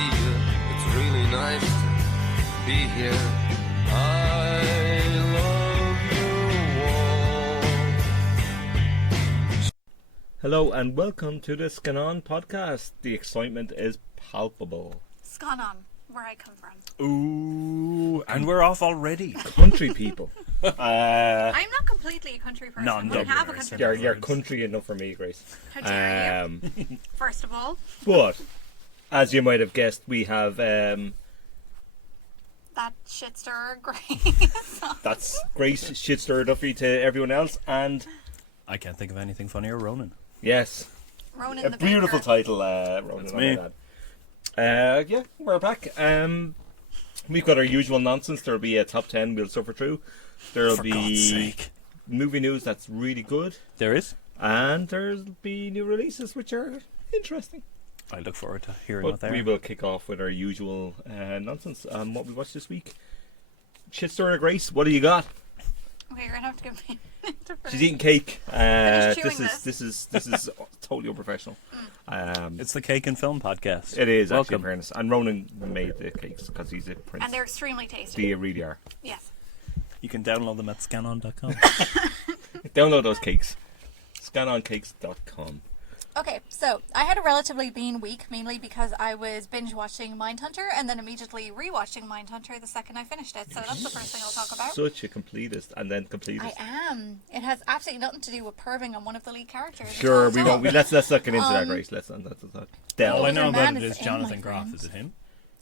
see you. It's really nice to be here. I love you all. Hello and welcome to the Scannain Podcast. The excitement is palpable. Scannain, where I come from. Ooh, and we're off already. Country people. I'm not completely a country person. Non-Dubliners. I have a country You're person. country enough for me, Grace. How dare you? First of all, But, as you might have guessed, we have, that shitster Grace. that's Grace Shitster Duffy to everyone else, and I can't think of anything funnier, Ronan. yes, Ronan a the beautiful Baker. title, Ronan. That's I me. know that. Yeah, we're back. We've got our usual nonsense. There'll be a top 10 we'll suffer through. There'll For be God's sake. movie news that's really good, There is. and there'll be new releases which are interesting. I look forward to hearing But what they we are. will kick off with our usual nonsense. What we watched this week. Shitstorm of Grace, what do you got? Okay, you're gonna have to give me. She's eating cake. Finish chewing This is totally unprofessional. It's the Cake and Film Podcast. It is actually, in Welcome. fairness. And Ronan made the cakes because he's a prince. And they're extremely tasty. They really are. Yes. You can download them at scannain.com. Download those cakes. Scannaincakes.com. Okay, so I had a relatively lean week, mainly because I was binge watching Mindhunter and then immediately rewatching Mindhunter the second I finished it. So that's the first thing I'll talk about. Such a completist and then completist. I am. It has absolutely nothing to do with perving on one of the lead characters. Sure, at we all. won't. Let's not get into that, Grace. Let's not. Delve. All I older know about man it is is in, Jonathan my Groff. friend. Is it him?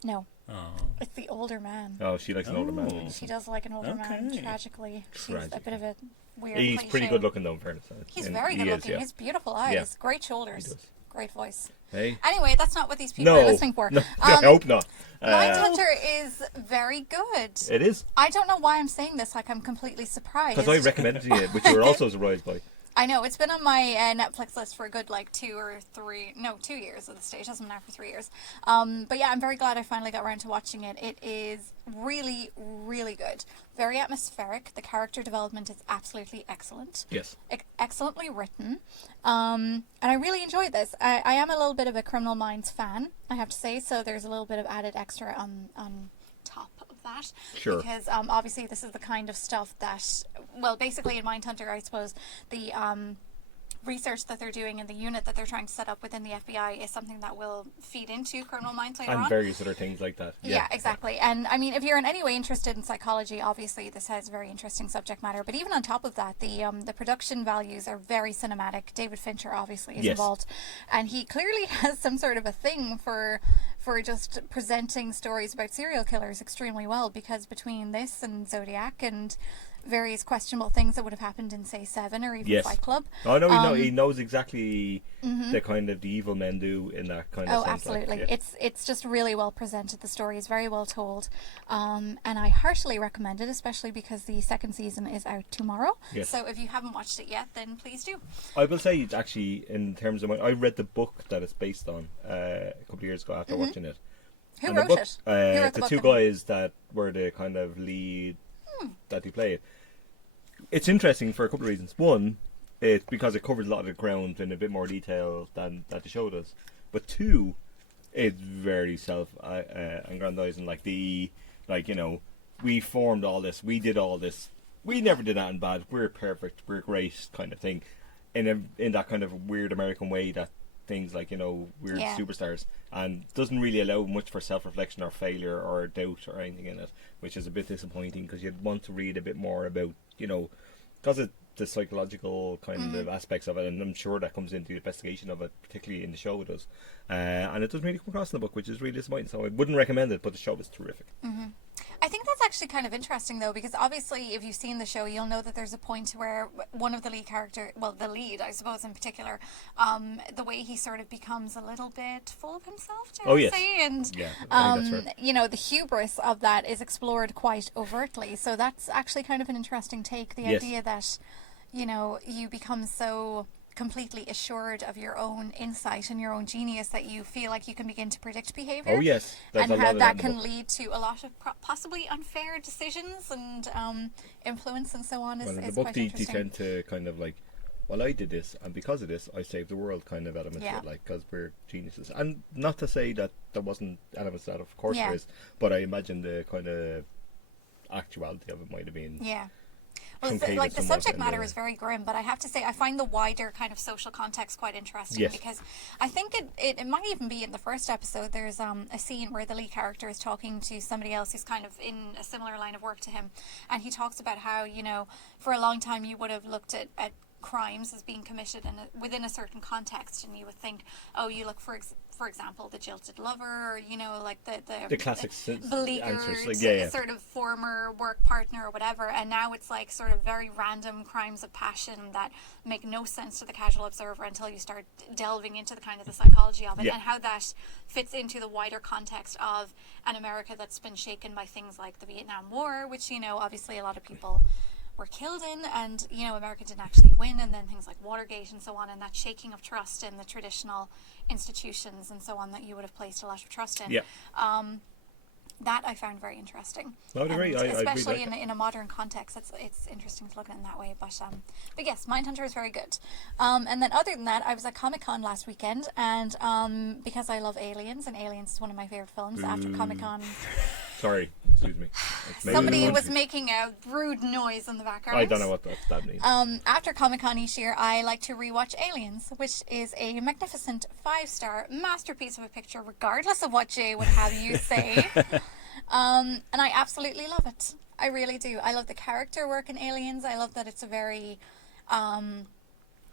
No, Oh. it's the older man. Oh, she likes an older man. Oh. She does like an older man, Okay. tragically. She's a Tragic. bit of a weird He's cliche. pretty good looking though, in fairness. He's And very he good is, looking. yeah. He has beautiful eyes, Yeah. great shoulders, does. great voice. Hey. Anyway, that's not what these people No. are listening for. No, I hope not. Mindhunter is very good. It is. I don't know why I'm saying this like I'm completely surprised. Because I recommended it to you, which you were also surprised by. I know, it's been on my Netflix list for a good 2 years at this stage. It hasn't been out for 3 years. But yeah, I'm very glad I finally got around to watching it. It is really, really good. Very atmospheric. The character development is absolutely excellent. Yes. Excellently written. And I really enjoyed this. I am a little bit of a Criminal Minds fan, I have to say, so there's a little bit of added extra on top of that. Sure. Because obviously this is the kind of stuff that, well, basically in Mindhunter, I suppose, the research that they're doing in the unit that they're trying to set up within the FBI is something that will feed into Criminal Minds later And on. various other things like that. Yeah, exactly. And I mean, if you're in any way interested in psychology, obviously this has very interesting subject matter. But even on top of that, the production values are very cinematic. David Fincher obviously is Yes. involved, and he clearly has some sort of a thing for just presenting stories about serial killers extremely well. Because between this and Zodiac and various questionable things that would have happened in, say, Seven or even Yes. Fight Club. Oh no, he knows exactly the kind of the evil men do in that kind of Oh, sense. like, absolutely. yeah. It's just really well presented. The story is very well told. And I heartily recommend it, especially because the second season is out tomorrow. Yes. So if you haven't watched it yet, then please do. I will say, actually, in terms of I read the book that it's based on a couple of years ago after watching it. Who And the wrote book, it? Who wrote the book? two guys that were the kind of lead that he played. It's interesting for a couple of reasons. One, it's because it covers a lot of the ground in a bit more detail than that the show does. But two, it's very self-aggrandizing. We formed all this, we did all this, we never did anything bad, we're perfect, we're great, kind of thing. In that kind of weird American way that things like, weird Yeah. superstars, and doesn't really allow much for self-reflection or failure or doubt or anything in it, which is a bit disappointing because you'd want to read a bit more about, because of the psychological kind of aspects of it, and I'm sure that comes into the investigation of it, particularly in the show it does. And it doesn't really come across in the book, which is really disappointing, so I wouldn't recommend it, but the show is terrific. I think that's actually kind of interesting, though, because obviously if you've seen the show, you'll know that there's a point where one of the lead character, well, the lead, I suppose, in particular, the way he sort of becomes a little bit full of himself, Oh, I yes. say, and Yeah, I think that's right. the hubris of that is explored quite overtly. So that's actually kind of an interesting take, the Yes. idea that, you become so completely assured of your own insight and your own genius that you feel like you can begin to predict behavior. Oh, yes. There's And a lot how of that in the can book. lead to a lot of possibly unfair decisions and influence and so on is, Well, in the is book, quite they interesting. tend to kind of well, I did this, and because of this, I saved the world kind of element to Yeah. it, like, because we're geniuses. And not to say that there wasn't elements of that, of course Yeah. there is, but I imagine the kind of actuality of it might have been. Yeah. Well, truncated like the somewhat subject in matter the- is very grim, but I have to say I find the wider kind of social context quite interesting Yes. because I think it might even be in the first episode. There's a scene where the lead character is talking to somebody else who's kind of in a similar line of work to him, and he talks about how, you know, for a long time you would have looked at crimes as being committed within a certain context, and you would think, oh, you look for example, the jilted lover, or, you know, like the classic beleaguered answers, like, yeah. sort of former work partner or whatever, and now it's like sort of very random crimes of passion that make no sense to the casual observer until you start delving into the kind of the psychology of it, Yeah. and how that fits into the wider context of an America that's been shaken by things like the Vietnam War, which, you know, obviously a lot of people were killed in, and, you know, America didn't actually win, and then things like Watergate and so on, and that shaking of trust in the traditional institutions and so on that you would have placed a lot of trust in. Yeah. That I found very interesting. I would agree. And I really especially like in a modern context, it's interesting to look at it in that way. But yes, Mindhunter is very good. And then other than that, I was at Comic-Con last weekend, and because I love Aliens, and Aliens is one of my favorite films. After Comic-Con, Sorry, excuse me. Maybe somebody we was want- making a rude noise in the background. I don't know what that means. After Comic-Con each year, I like to rewatch Aliens, which is a magnificent 5-star masterpiece of a picture, regardless of what Jay would have you say. And I absolutely love it. I really do. I love the character work in Aliens. I love that it's a very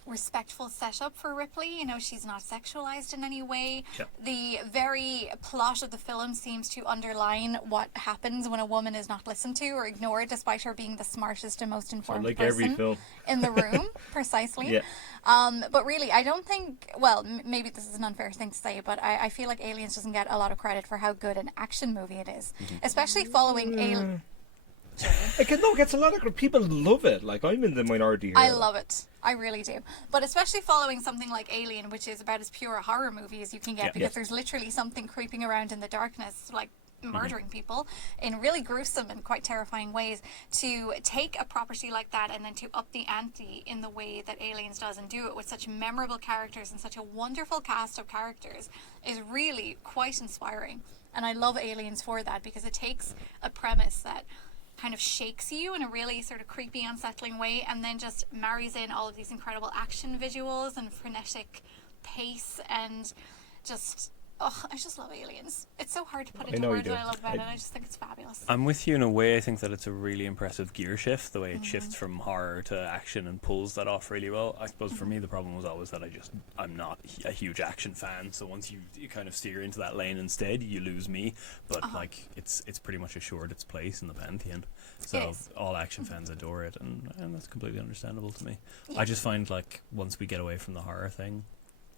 respectful setup for Ripley. You know, she's not sexualized in any way. Yep. The very plot of the film seems to underline what happens when a woman is not listened to or ignored, despite her being the smartest and most informed like person every film. in the room. Precisely. Yeah. But really, I don't think, well, maybe this is an unfair thing to say, but I feel like Aliens doesn't get a lot of credit for how good an action movie it is. Especially following Alien. It gets a lot of people love it. Like, I'm in the minority here. I love it. I really do. But especially following something like Alien, which is about as pure a horror movie as you can get, Yeah. because Yes. there's literally something creeping around in the darkness, like murdering people in really gruesome and quite terrifying ways. To take a property like that and then to up the ante in the way that Aliens does, and do it with such memorable characters and such a wonderful cast of characters, is really quite inspiring. And I love Aliens for that, because it takes a premise that kind of shakes you in a really sort of creepy, unsettling way, and then just marries in all of these incredible action visuals and frenetic pace, and just, I just love Aliens. It's so hard to put into know you words do. what I love about it. I just think it's fabulous. I'm with you in a way. I think that it's a really impressive gear shift, the way it shifts from horror to action and pulls that off really well. I suppose for me the problem was always that I'm not a huge action fan, so once you kind of steer into that lane instead, you lose me. But like it's pretty much assured its place in the pantheon. So It is. all action fans adore it, and that's completely understandable to me. Yeah. I just find like once we get away from the horror thing,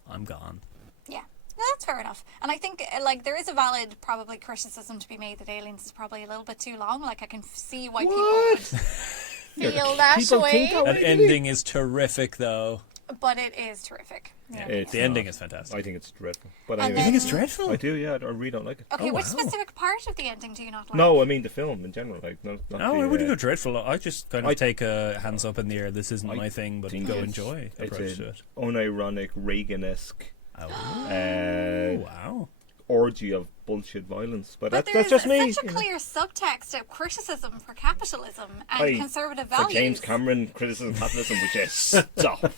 I'm gone. Yeah. No, that's fair enough. And I think, like, there is a valid, probably, criticism to be made that Aliens is probably a little bit too long. Like, I can see why people would feel that people way. think that That way, ending is terrific, though. But it is terrific. Yeah. It's The ending not. is fantastic. I think it's dreadful. But And anyway, You think it's dreadful? I do, yeah. I really don't like it. Okay, Oh, which wow. specific part of the ending do you not like? No, I mean the film in general. Like, not No, the, I wouldn't go dreadful. I just kind of I- take a hands up in the air. This isn't I my thing, but think go it's- enjoy approach It's to an it. unironic Reagan-esque Oh, wow. orgy of bullshit violence. But But that's there's just me. such a you know. clear subtext of criticism for capitalism and Aye, conservative For values. James Cameron, criticism of capitalism, which is stop.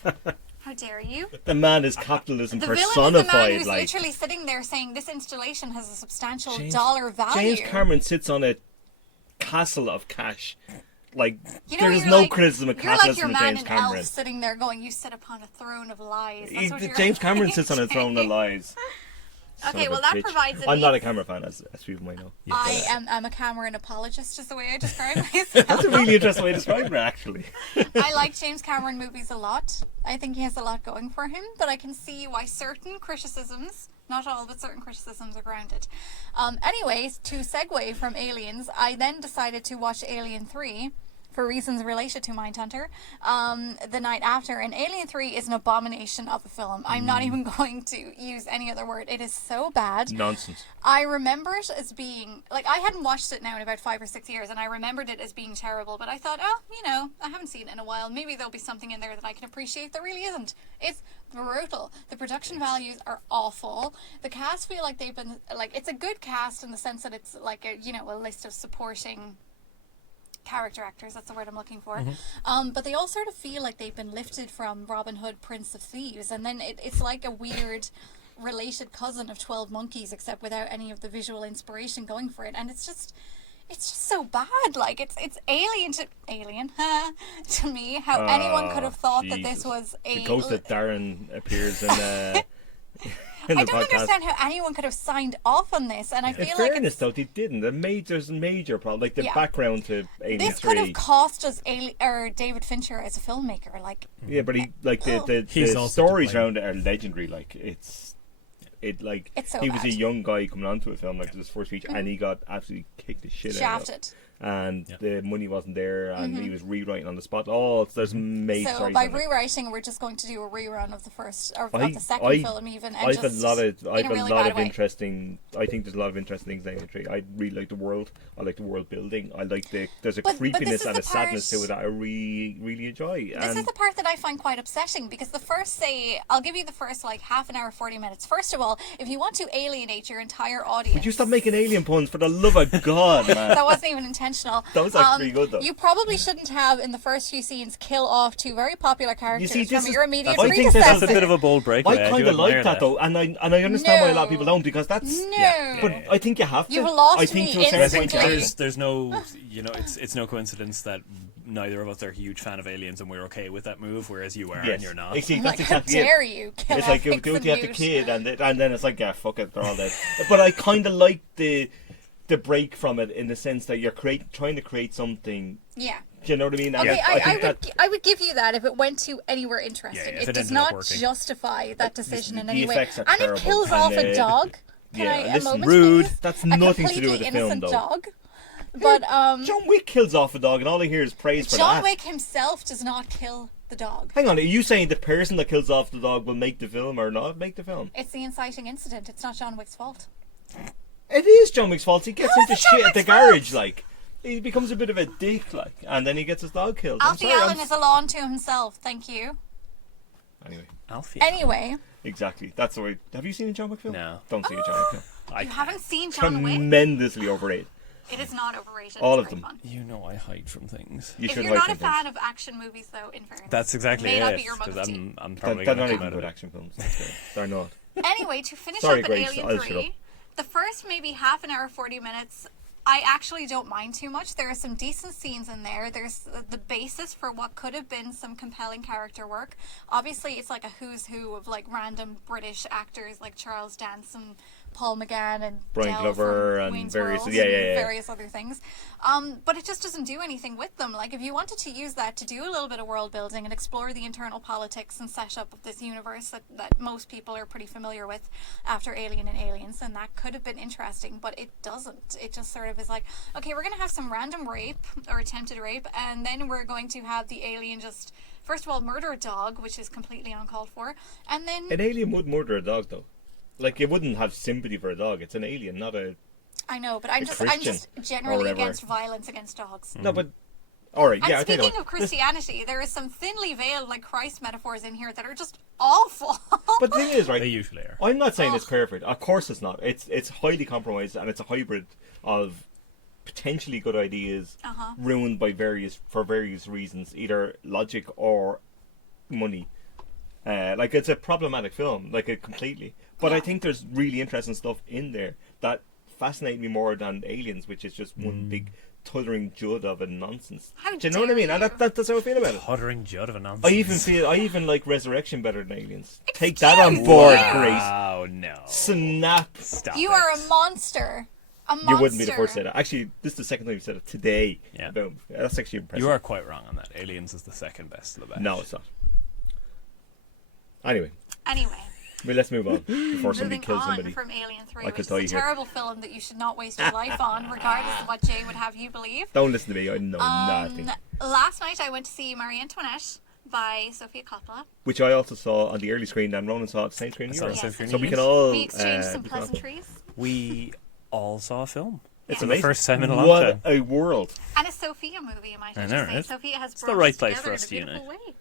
How dare you? The man is capitalism The villain is personified. the man who's like literally sitting there saying this installation has a substantial James- dollar value. James Cameron sits on a castle of cash. Like, You know, there is you're no like- criticism of You're like your capitalism in man James in Cameron. Elf sitting there going, you sit upon a throne of lies. That's what you're James Cameron sits on a throne of lies. Son Okay, of a well, that bitch. provides a I'm not a neat- camera fan, as people might know. I'm a Cameron apologist, is the way I describe myself. That's a really interesting way to describe it, actually. I like James Cameron movies a lot. I think he has a lot going for him, but I can see why certain criticisms, not all, but certain criticisms are grounded. Anyways, to segue from Aliens, I then decided to watch Alien 3, for reasons related to Mindhunter, the night after, and Alien 3 is an abomination of a film. I'm not even going to use any other word. It is so bad. Nonsense. I remember it as being, like, I hadn't watched it now in about 5 or 6 years, and I remembered it as being terrible, but I thought, oh, you know, I haven't seen it in a while. Maybe there'll be something in there that I can appreciate. There really isn't. It's brutal. The production values are awful. The cast feel like they've been, like, it's a good cast in the sense that it's like a, you know, a list of supporting character actors, that's the word I'm looking for. But they all sort of feel like they've been lifted from Robin Hood, Prince of Thieves, and then it's like a weird related cousin of 12 Monkeys, except without any of the visual inspiration going for it, and it's just so bad. Like, it's alien to me how anyone could have thought that this was a... The ghost that Darren appears in I don't understand how anyone could have signed off on this, and I feel like... In fairness, though, they didn't. There's a major problem. Like, the background to Alien 3... This could have cost us David Fincher as a filmmaker, like... Yeah, but he, like, the stories around it are legendary. Like, it's so he was a young guy coming onto a film, like, his first feature, and he got absolutely kicked the shit out of it. And the money wasn't there, and he was rewriting on the spot. Oh, there's major. So by rewriting, we're just going to do a rerun of the first or of the second film, even. And I have a lot of way. interesting. I think there's a lot of interesting things in Alien 3. I really like the world. I like the world building. I like there's a creepiness and a sadness to it that I really enjoy. This is the part that I find quite upsetting, because the first, I'll give you the first like half an hour, 40 minutes. First of all, if you want to alienate your entire audience, would you stop making alien puns, for the love of God, man? That wasn't even intentional. That was actually good, though. You probably shouldn't have, in the first few scenes, kill off 2 very popular characters from your immediate I think predecessor. That's a bit of a bold breakaway. I kind of like that, though, and I understand why a lot of people don't, because that's... No. But I think you have to. You've lost I think me to a certain point, instantly. There's no, you know, it's no coincidence that neither of us are a huge fan of Aliens, and we're okay with that move, whereas you are and you're not. Exactly, like, that's how exactly dare it. you kill It's like, you do it, you have the kid, and then it's like, yeah, fuck it, they're all dead. But I kind of like the break from it, in the sense that you're trying to create something. Yeah. Do you know what I mean? Okay, I would give you that if it went to anywhere interesting. Yeah, it does not justify that decision in any way. And terrible. it kills off a dog. Rude. That's nothing to do with the film, though. Dog. But John Wick kills off a dog, and all I hear is praise for that. John Wick himself does not kill the dog. Hang on, are you saying the person that kills off the dog will make the film or not make the film? It's the inciting incident. It's not John Wick's fault. It is John Wick's fault. He gets into shit at the garage, like. He becomes a bit of a dick, like, and then he gets his dog killed. Alfie Allen is a law unto himself. Thank you. Anyway. Exactly. That's the way. Have you seen a John Wick film? No. Don't see a John Wick film. You haven't seen John Wick? Tremendously overrated. It is not overrated. All it's of them. fun. You know I hide from things. If you're not a fan of action movies, though, in fairness, that's exactly it. May Not it. be your mug of tea. I'm probably they're not even good action films. They're not. Anyway, to finish Sorry, up Grace, at I'll Alien shut up. 3, the first maybe half an hour, 40 minutes, I actually don't mind too much. There are some decent scenes in there. There's the basis for what could have been some compelling character work. Obviously, it's like a who's who of like random British actors like Charles Dance and Paul McGann and Brian Del Glover from and Wayne's various- World yeah. various other things. But it just doesn't do anything with them. Like, if you wanted to use that to do a little bit of world building and explore the internal politics and setup of this universe that most people are pretty familiar with after Alien and Aliens, then that could have been interesting, but it doesn't. It just sort of is like, okay, we're going to have some random rape or attempted rape, and then we're going to have the alien just, first of all, murder a dog, which is completely uncalled for, and then... An alien would murder a dog, though. Like, it wouldn't have sympathy for a dog. It's an alien, not a... I know, but I'm just generally against violence against dogs. No, but... Alright, yeah, and speaking of Christianity, there is some thinly veiled, like, Christ metaphors in here that are just awful. But the thing is, right... They usually are. I'm not saying it's perfect. Of course it's not. It's highly compromised, and it's a hybrid of potentially good ideas ruined by various reasons, either logic or money. Like, it's a problematic film, like, completely. But I think there's really interesting stuff in there that fascinate me more than Aliens, which is just one big tuttering jud of a nonsense. Do you know what I mean? And that's how I feel about it. Tuttering jud of a nonsense. I even like Resurrection better than Aliens. Take that on board, Grace. Oh no! Snap! Stop you it. are a monster. A monster. You wouldn't be the first to say that. Actually, this is the second time you've said it today. Yeah. That's actually impressive. You are quite wrong on that. Aliens is the second best of the best. No, it's not. Anyway, well, let's move on before somebody moving kills on somebody. from Alien 3, I which could is tell a you here. terrible film that you should not waste your life on, regardless of what Jay would have you believe. Don't listen to me. I know nothing. Last night I went to see Marie Antoinette by Sofia Coppola. Which I also saw on the early screen, and Ronan saw at the same screen. I you saw were. the same screen. So we can all... We exchanged some we can all- pleasantries. We all saw a film. It's For the amazing. first time in a long what time. a world. And a Sophia movie, I might I just know, say. right? Sophia has It's the brought right us place together for us in to a beautiful unite. way.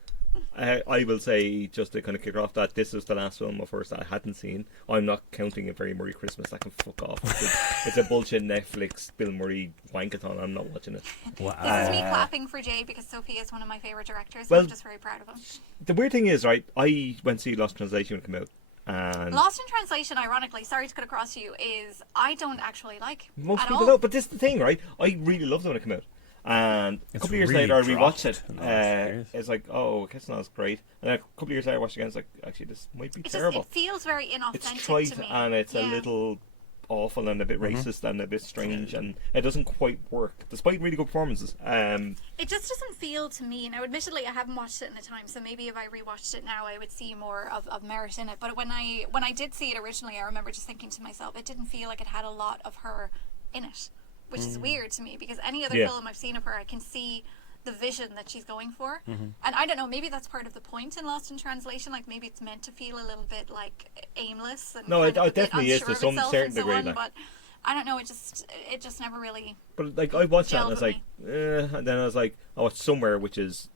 I will say, just to kind of kick off that, this is the last film of hers that I hadn't seen. I'm not counting a Very Murray Christmas. That can fuck off. It's a bullshit Netflix Bill Murray wankathon. I'm not watching it. Wow. This is me clapping for Jay because Sophia is one of my favourite directors. Well- I'm just very proud of him. The weird thing is, right, I went to see Lost in Translation when it came out. And Lost in Translation, ironically, sorry to cut across you, is I don't actually like most at people all. don't. But this is the thing, right? I really loved it when it came out. And a It's couple of years really later, I rewatched dropped it. in the last years. It's like, oh, I guess not as great. And then a couple of years later, I watched it again. It's like, actually, this might be It terrible. just it feels very inauthentic It's trite to me. and it's a Yeah. little awful and a bit racist and a bit strange, and it doesn't quite work, despite really good performances. It just doesn't feel to me. Now, admittedly, I haven't watched it in a time, so maybe if I rewatched it now, I would see more of merit in it. But when I did see it originally, I remember just thinking to myself, it didn't feel like it had a lot of her in it, which is weird to me because any other Yeah. film I've seen of her, I can see the vision that she's going for. And I don't know, maybe that's part of the point in Lost in Translation. Like maybe it's meant to feel a little bit like aimless and No, kind it of a bit definitely is unsure to of some itself certain and so degree, on, like. but I don't know. It just never really. But like, I watched that and I was Gelled like, and then I was like, I watched Somewhere, which is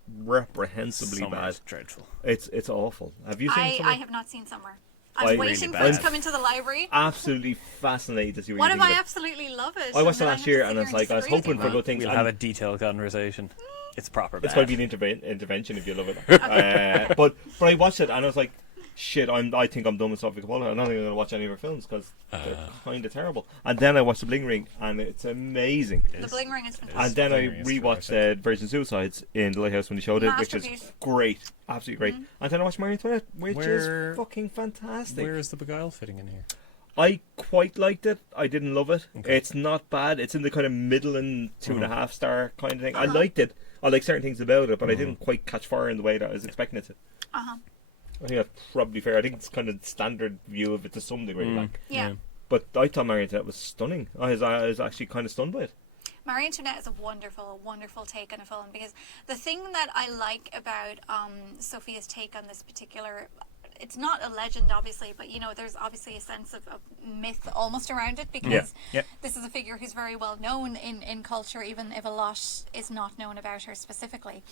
reprehensibly Summer's bad. dreadful. It's awful. Have you seen I Somewhere? have not seen Somewhere. I- I'm Really waiting for bad. it to come into the library. Absolutely fascinated to see what What you if think I of it. absolutely love it? I watched it and then last have year to sit and I was here like, I was disagree with hoping for you? good things. We'll and have a detailed conversation. It's proper bad. It's going to be an intervention if you love it. But I watched it and I was like, shit, I think I'm done with Sofia Coppola. I'm not even going to watch any of her films because they're kind of terrible. And then I watched The Bling Ring and it's amazing. The Bling Ring is fantastic. And then I Bling Ring is rewatched terrific. Virgin Suicides in the Lighthouse when they showed it, which is Masterpiece. great, absolutely great. And then I watched Marie Antoinette, which Where- is fucking fantastic. Where is the Beguile fitting in here? I quite liked it. I didn't love it. It's not bad. It's in the kind of middling 2.5 star kind of thing. I liked it. I like certain things about it, but I didn't quite catch fire in the way that I was expecting it to. Uh-huh. I think that's probably fair. I think it's kind of standard view of it to some degree. Like. Yeah. But I thought Marie Antoinette was stunning. I was actually kind of stunned by it. Marie Antoinette is a wonderful take on a film because the thing that I like about Sophia's take on this particular, it's not a legend obviously, but you know there's obviously a sense of myth almost around it because Yeah. this is a figure who's very well known in culture, even if a lot is not known about her specifically.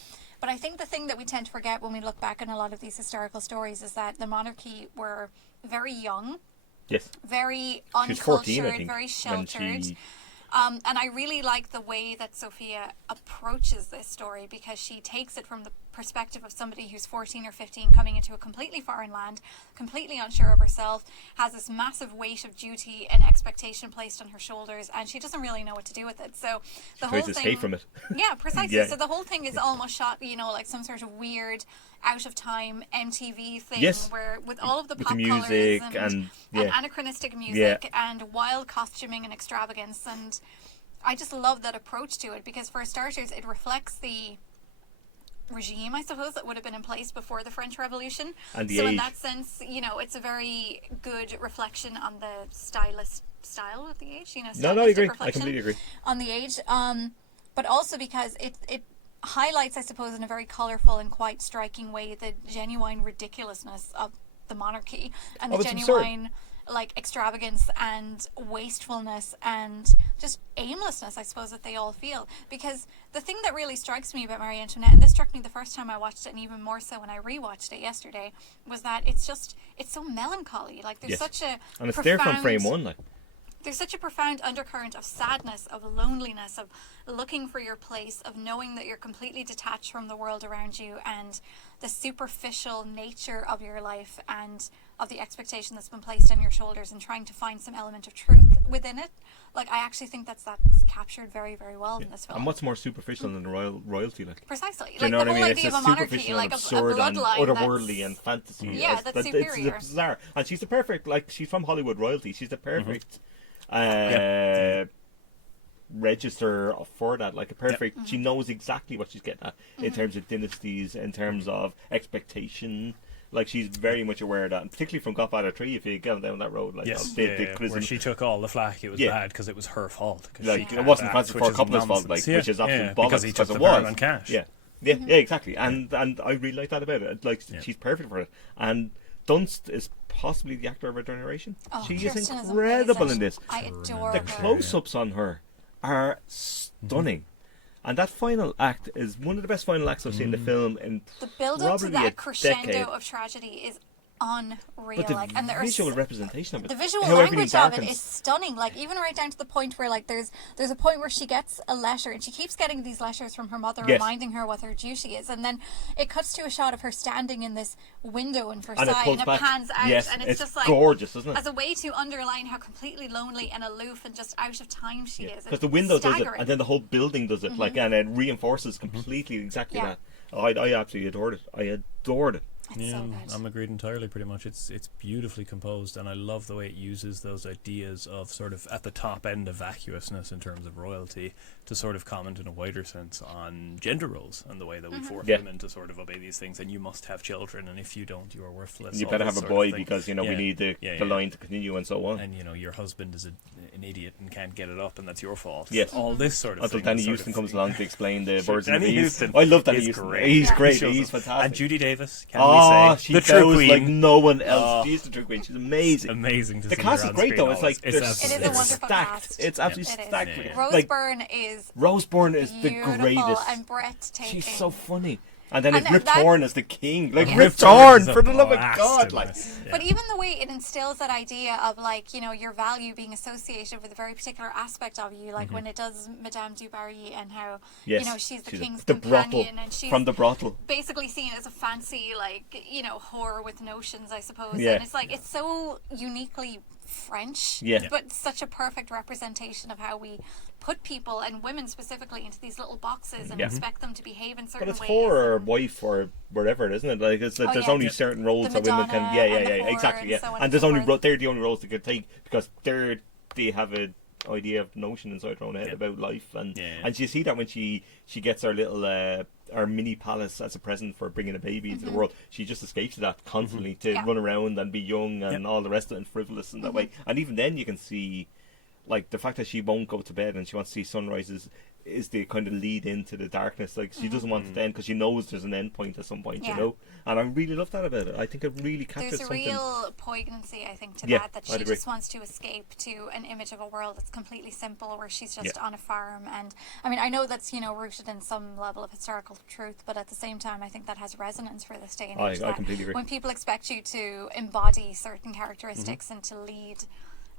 But I think the thing that we tend to forget when we look back on a lot of these historical stories is that the monarchy were very young, Yes. very She was 14, I uncultured, think, very when sheltered. she... And I really like the way that Sophia approaches this story because she takes it from the perspective of somebody who's 14 or 15 coming into a completely foreign land, completely unsure of herself, has this massive weight of duty and expectation placed on her shoulders, and she doesn't really know what to do with it. So the whole tries to thing, escape from it. Yeah, precisely. Yeah. So the whole thing is almost shot, you know, like some sort of weird, out of time MTV thing, Yes. where with all of the With pop the music colours and and yeah. anachronistic music and wild costuming and extravagance, and I just love that approach to it because for starters it reflects the regime, I suppose, that would have been in place before the French Revolution. And the so in age. that sense, you know, it's a very good reflection on the style of the age, you know. No, I stylistic agree. I reflection completely agree. on the age, but also because it highlights, I suppose, in a very colourful and quite striking way the genuine ridiculousness of the monarchy and the it's absurd. genuine like extravagance and wastefulness and just aimlessness, I suppose, that they all feel. Because the thing that really strikes me about Marie Antoinette, and this struck me the first time I watched it and even more so when I rewatched it yesterday, was that it's so melancholy. Like there's Yes. such a And it's there from frame one, like. there's such a profound undercurrent of sadness, of loneliness, of looking for your place, of knowing that you're completely detached from the world around you and the superficial nature of your life and of the expectation that's been placed on your shoulders and trying to find some element of truth within it. Like, I actually think that's captured very, very well in this film. And what's more superficial than royalty, like? Precisely. Do you Like know the what I whole mean? idea It's of a a monarchy, superficial like and a absurd and bloodline. otherworldly and fantasy. Yeah, that's It's superior. bizarre. And she's the perfect, like, she's from Hollywood royalty. She's the perfect register for that. Like, a perfect, she knows exactly what she's getting at in terms of dynasties, in terms of expectation. Like, she's very much aware of that, and particularly from Godfather 3, if you get down that road, like, Yes, criticism. where she took all the flack, it was bad because it was her fault. Like, she it wasn't had Francis that, Ford which is Coppola's fault, nonsense. like, which is absolute bollocks, because he took the it pound was. on cash. Yeah, exactly. And I really like that about it. Like, she's perfect for it. And Dunst is possibly the actor of her generation. Oh, She is Kirsten incredible amazing. in this. I adore The her. close-ups on her are stunning. And that final act is one of the best final acts I've seen in the film in The build-up to probably a that crescendo decade. of tragedy is unreal. But the like, and visual representation of it, the visual how everything language of it darkens. is stunning. Like, even right down to the point where, like, there's a point where she gets a letter, and she keeps getting these letters from her mother Yes. reminding her what her duty is, and then it cuts to a shot of her standing in this window in Versailles, and it pulls and it back. pans out, Yes, and it's just like gorgeous, isn't it? as a way to underline how completely lonely and aloof and just out of time she is. Because the window does it, staggering. and then the whole building does it, like, and it reinforces completely exactly Yeah. that. I absolutely adored it. I adored it. It's so good. I'm agreed entirely. Pretty much, it's beautifully composed, and I love the way it uses those ideas of sort of at the top end of vacuousness in terms of royalty to sort of comment in a wider sense on gender roles and the way that we force women to sort of obey these things. And you must have children, and if you don't, you are worthless. You all better this have a sort of boy thing. because we need the line to continue and so on. And your husband is an idiot and can't get it up, and that's your fault. Yes. All this sort of Until thing. Danny sort Houston of- comes along to explain the birds and the Danny bees. Houston I love Danny is Houston. great. He's Yeah. great. He shows He's up. fantastic. And Judy Davis, can Oh, we say? she The True bows Queen. like no one else. Oh. She's the True Queen. She's amazing. Amazing to The see cast her is on great screen though. It's like always. It is a it's wonderful stacked. cast. It's absolutely It is. stacked. Rose Like, Byrne is Rose Byrne is the beautiful greatest. and breathtaking. She's so funny. And then And it's Rip that- Torn as the king. Like, Yeah. Rip Rip Torn Torn, is a for the love of blast God. in Like, this. But even the way it instills that idea of, like, your value being associated with a very particular aspect of you, like when it does Madame du Barry and how, yes, she's the she's king's the companion brothel, and she's from the brothel. basically seen as a fancy, like, whore with notions, I suppose. Yeah. And it's like, it's so uniquely French, Yeah. but such a perfect representation of how we put people, and women specifically, into these little boxes and Yeah. expect them to behave in certain But it's ways. whore or wife or whatever, isn't it? Like, it's, there's yeah. only certain roles The that women can. Madonna Yeah, and the whore exactly. and Yeah, so on and and there's so only forth. they're the only roles they can take because they have a idea of notion inside their own head about life, and you see that when she gets her little our mini palace as a present for bringing a baby into the world. She just escapes that constantly to run around and be young and all the rest of it and frivolous in that way. And even then you can see, like, the fact that she won't go to bed and she wants to see sunrises is the kind of lead into the darkness. Like, she doesn't want it to end because she knows there's an end point at some point, Yeah. And I really love that about it. I think it really captures There's a something. real poignancy, I think, to Yeah, that I'd she agree. just wants to escape to an image of a world that's completely simple, where she's just on a farm. And I mean, I know that's rooted in some level of historical truth, but at the same time, I think that has resonance for this day and age. I that completely agree. When people expect you to embody certain characteristics and to lead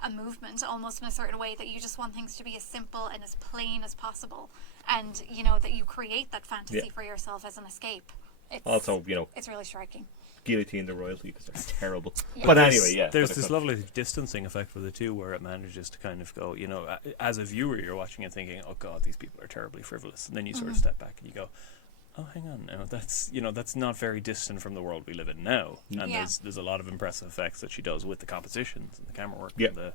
a movement almost in a certain way, that you just want things to be as simple and as plain as possible, and that you create that fantasy for yourself as an escape. It's Also, it's really striking. guillotine the royalty because they're terrible. Yeah. But anyway, yeah. There's but this it's lovely distancing effect with it too, where it manages to kind of go, as a viewer, you're watching it thinking, oh God, these people are terribly frivolous. And then you sort of step back and you go, oh, hang on now, that's not very distant from the world we live in now. And Yeah. there's a lot of impressive effects that she does with the compositions and the camera work Yeah. and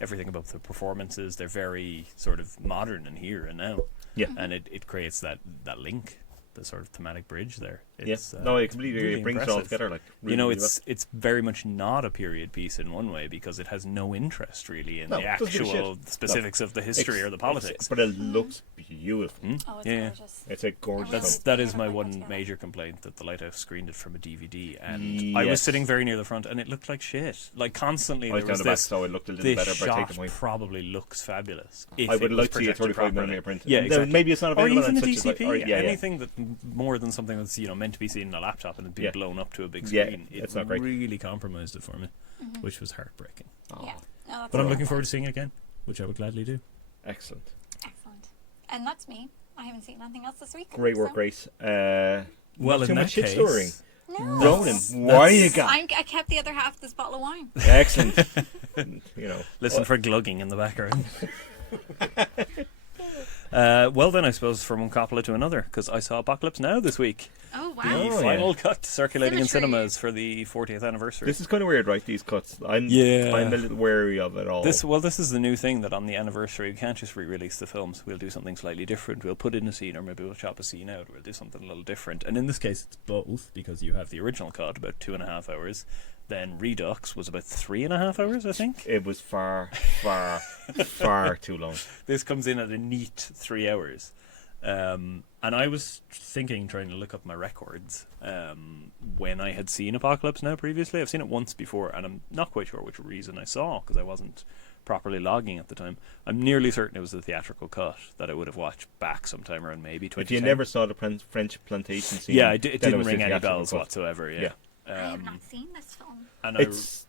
everything about the performances. They're very sort of modern and here and now. Yeah. And it creates that link, the sort of thematic bridge there. Yes. It's, No, it completely really brings it all impressive. together. Like, really, really it's very much not a period piece in one way because it has no interest really in No, the it doesn't give a actual shit. specifics of the history or the politics. But it looks beautiful. Oh, it's Yeah. gorgeous. It's a gorgeous. That's- film. That is my Yeah, one together. major complaint, that the Lighthouse screened it from a DVD, and I was Yes. sitting very near the front, and it looked like shit. Like constantly, I was there down was the back, this. so it looked a little This better. But I take shot the point. probably looks fabulous. If I would it was like to see a projected 35mm properly. print. Yeah, And then exactly. maybe it's not Or available. even on a such as, DCP. like, Anything that more than something that's meant to be seen in a laptop and being Yeah. blown up to a big Yeah, screen. it's It not great. really compromised it for me, which was heartbreaking. Oh, Yeah. No, that's But I'm all looking right. forward to seeing it again, which I would gladly do. Excellent. Excellent. And that's me. I haven't seen anything else this week. Great work, so- Grace. Well, not in too that much shit case, stirring. No. Ronan, what do you got? I kept the other half of this bottle of wine. Excellent. listen for glugging in the background. Well, then I suppose from one Coppola to another, because I saw Apocalypse Now this week. Oh, wow. The Oh, final yeah. cut circulating in Symmetry. cinemas for the 40th anniversary. This is kind of weird, right? These cuts. I'm a little wary of it all. This is the new thing, that on the anniversary we can't just re-release the films. We'll do something slightly different. We'll put in a scene, or maybe we'll chop a scene out. We'll do something a little different. And in this case, it's both, because you have the original cut, about 2.5 hours. Then Redux was about 3.5 hours, I think. It was far too long. This comes in at a neat 3 hours. And I was trying to look up my records when I had seen Apocalypse Now previously. I've seen it once before, and I'm not quite sure which reason I saw, because I wasn't properly logging at the time. I'm nearly certain it was the theatrical cut that I would have watched back sometime around maybe 2010. If you never saw the French plantation scene, yeah, it then didn't was the ring any theatrical bells cut. whatsoever. Yeah. Yeah. I have not seen this film. And It's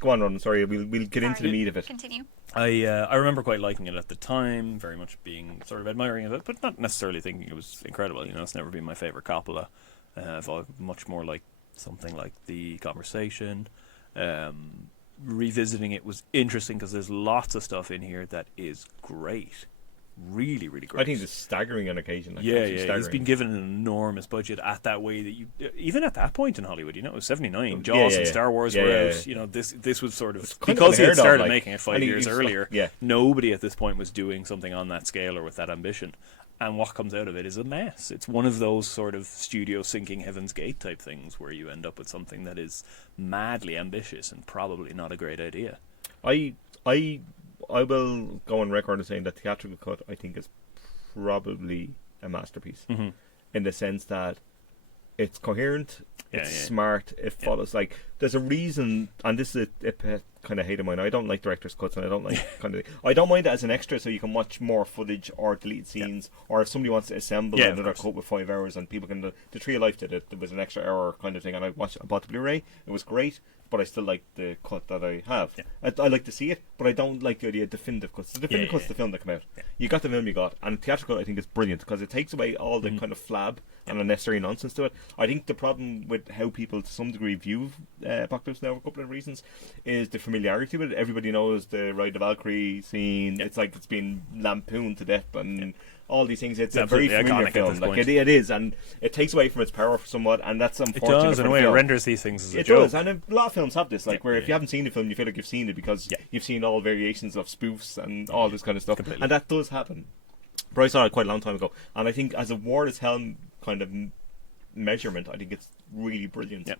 go on, Ron. Sorry, we'll get into the Sorry. meat of it. Continue. I remember quite liking it at the time, very much being sort of admiring of it, but not necessarily thinking it was incredible. You know, it's never been my favourite Coppola. I've much more like something like The Conversation. Revisiting it was interesting because there's lots of stuff in here that is great. Really, really great. I think it's staggering on occasion. Like, Yeah, absolutely he's staggering. been given an enormous budget at that way that you even at that point in Hollywood, you know, it was 79. Yeah, Jaws yeah, and yeah. Star Wars Yeah, were yeah, out. You know, this was sort of kind of because he had unheard of, started like, making it 5 and years he's earlier. yeah. Nobody at this point was doing something on that scale or with that ambition. And what comes out of it is a mess. It's one of those sort of studio sinking Heaven's Gate type things where you end up with something that is madly ambitious and probably not a great idea. I will go on record as saying that theatrical cut I think is probably a masterpiece in the sense that it's coherent, it's smart, it follows like there's a reason, and this is a kind of hate of mine. I don't like director's cuts, and I don't like I don't mind it as an extra, so you can watch more footage or deleted scenes, or if somebody wants to assemble another cut with 5 hours, and people can. The Tree of Life did it. There was an extra hour kind of thing, and I bought the Blu-ray. It was great, but I still like the cut that I have. I like to see it, but I don't like the idea of definitive cuts. The definitive cuts the film that come out. You got the film you got, and theatrical I think is brilliant because it takes away all the kind of flab and unnecessary nonsense to it. I think the problem with how people to some degree view Apocalypse Now for a couple of reasons is the familiarity with it. Everybody knows the Ride the Valkyrie scene. It's like it's been lampooned to death and all these things. It's a very familiar film. Like it is, and it takes away from its power somewhat, and that's unfortunate. It does, in a way, it renders these things as a joke. It does, and a lot of films have this, like where if you haven't seen the film, you feel like you've seen it because you've seen all variations of spoofs and all this kind of stuff, and that does happen. But I saw it quite a long time ago, and I think as a war is helm kind of measurement, I think it's really brilliant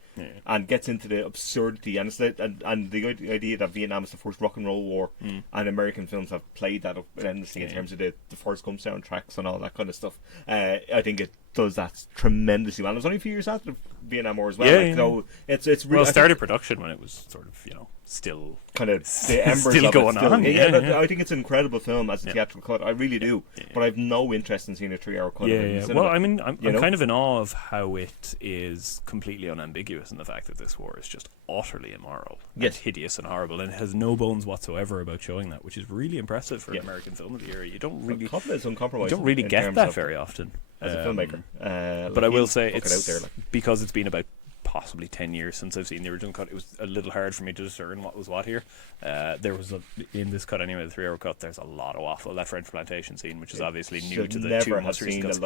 and gets into the absurdity and it's and the idea that Vietnam is the first rock and roll war and American films have played that up endlessly in terms of the Forrest Gump soundtracks and all that kind of stuff. I think it does that tremendously well. It was only a few years after the Vietnam War as well. So it's really well, it started production when it was sort of still kind of the embers still of going it. on. I think it's an incredible film as a theatrical cut. I really do, but I have no interest in seeing a 3-hour cut. Well, I mean, I'm kind of in awe of how it is completely unambiguous in the fact that this war is just utterly immoral, and hideous and horrible, and it has no bones whatsoever about showing that, which is really impressive for an American film of the era. You don't really, get that very often as a filmmaker. But I will say it's out there, because it's been about possibly 10 years since I've seen the original cut. It was a little hard for me to discern what was what here. There was in this cut anyway, the 3-hour cut. There's a lot of waffle. That French plantation scene, which is obviously new to the two most recent cuts,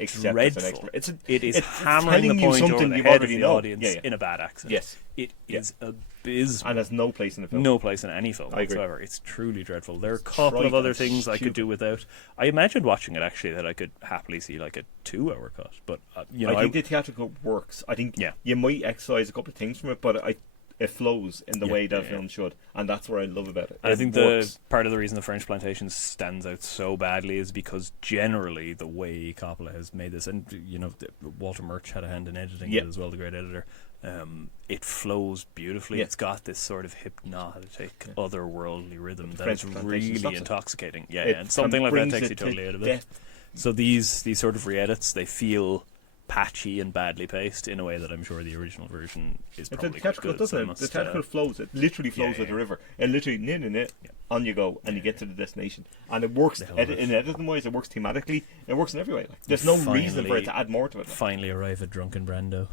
it's dreadful. It is hammering the point over the head of the audience in a bad accent. It is abysmal and has no place in the film. No place in any film whatsoever. It's truly dreadful. There are a couple of other things I could do without. I imagined watching it actually that I could happily see like a 2-hour cut, but I think the theatrical works. I think you might excise a couple of things from it, but it flows in the way that film should, and that's what I love about it. And I think the part of the reason the French Plantation stands out so badly is because generally the way Coppola has made this, and Walter Murch had a hand in editing it as well, the great editor. It flows beautifully. It's got this sort of hypnotic, otherworldly rhythm that is really intoxicating. And something like that takes you totally out of it. So these sort of re-edits, they feel patchy and badly paced in a way that I'm sure the original version is probably quite good. The theatrical flows. It literally flows like the river. It literally on you go, and you get to the destination, and it works in editing wise. It works thematically. It works in every way. Like, there's no reason for it to add more to it. Finally arrive at drunken Brando.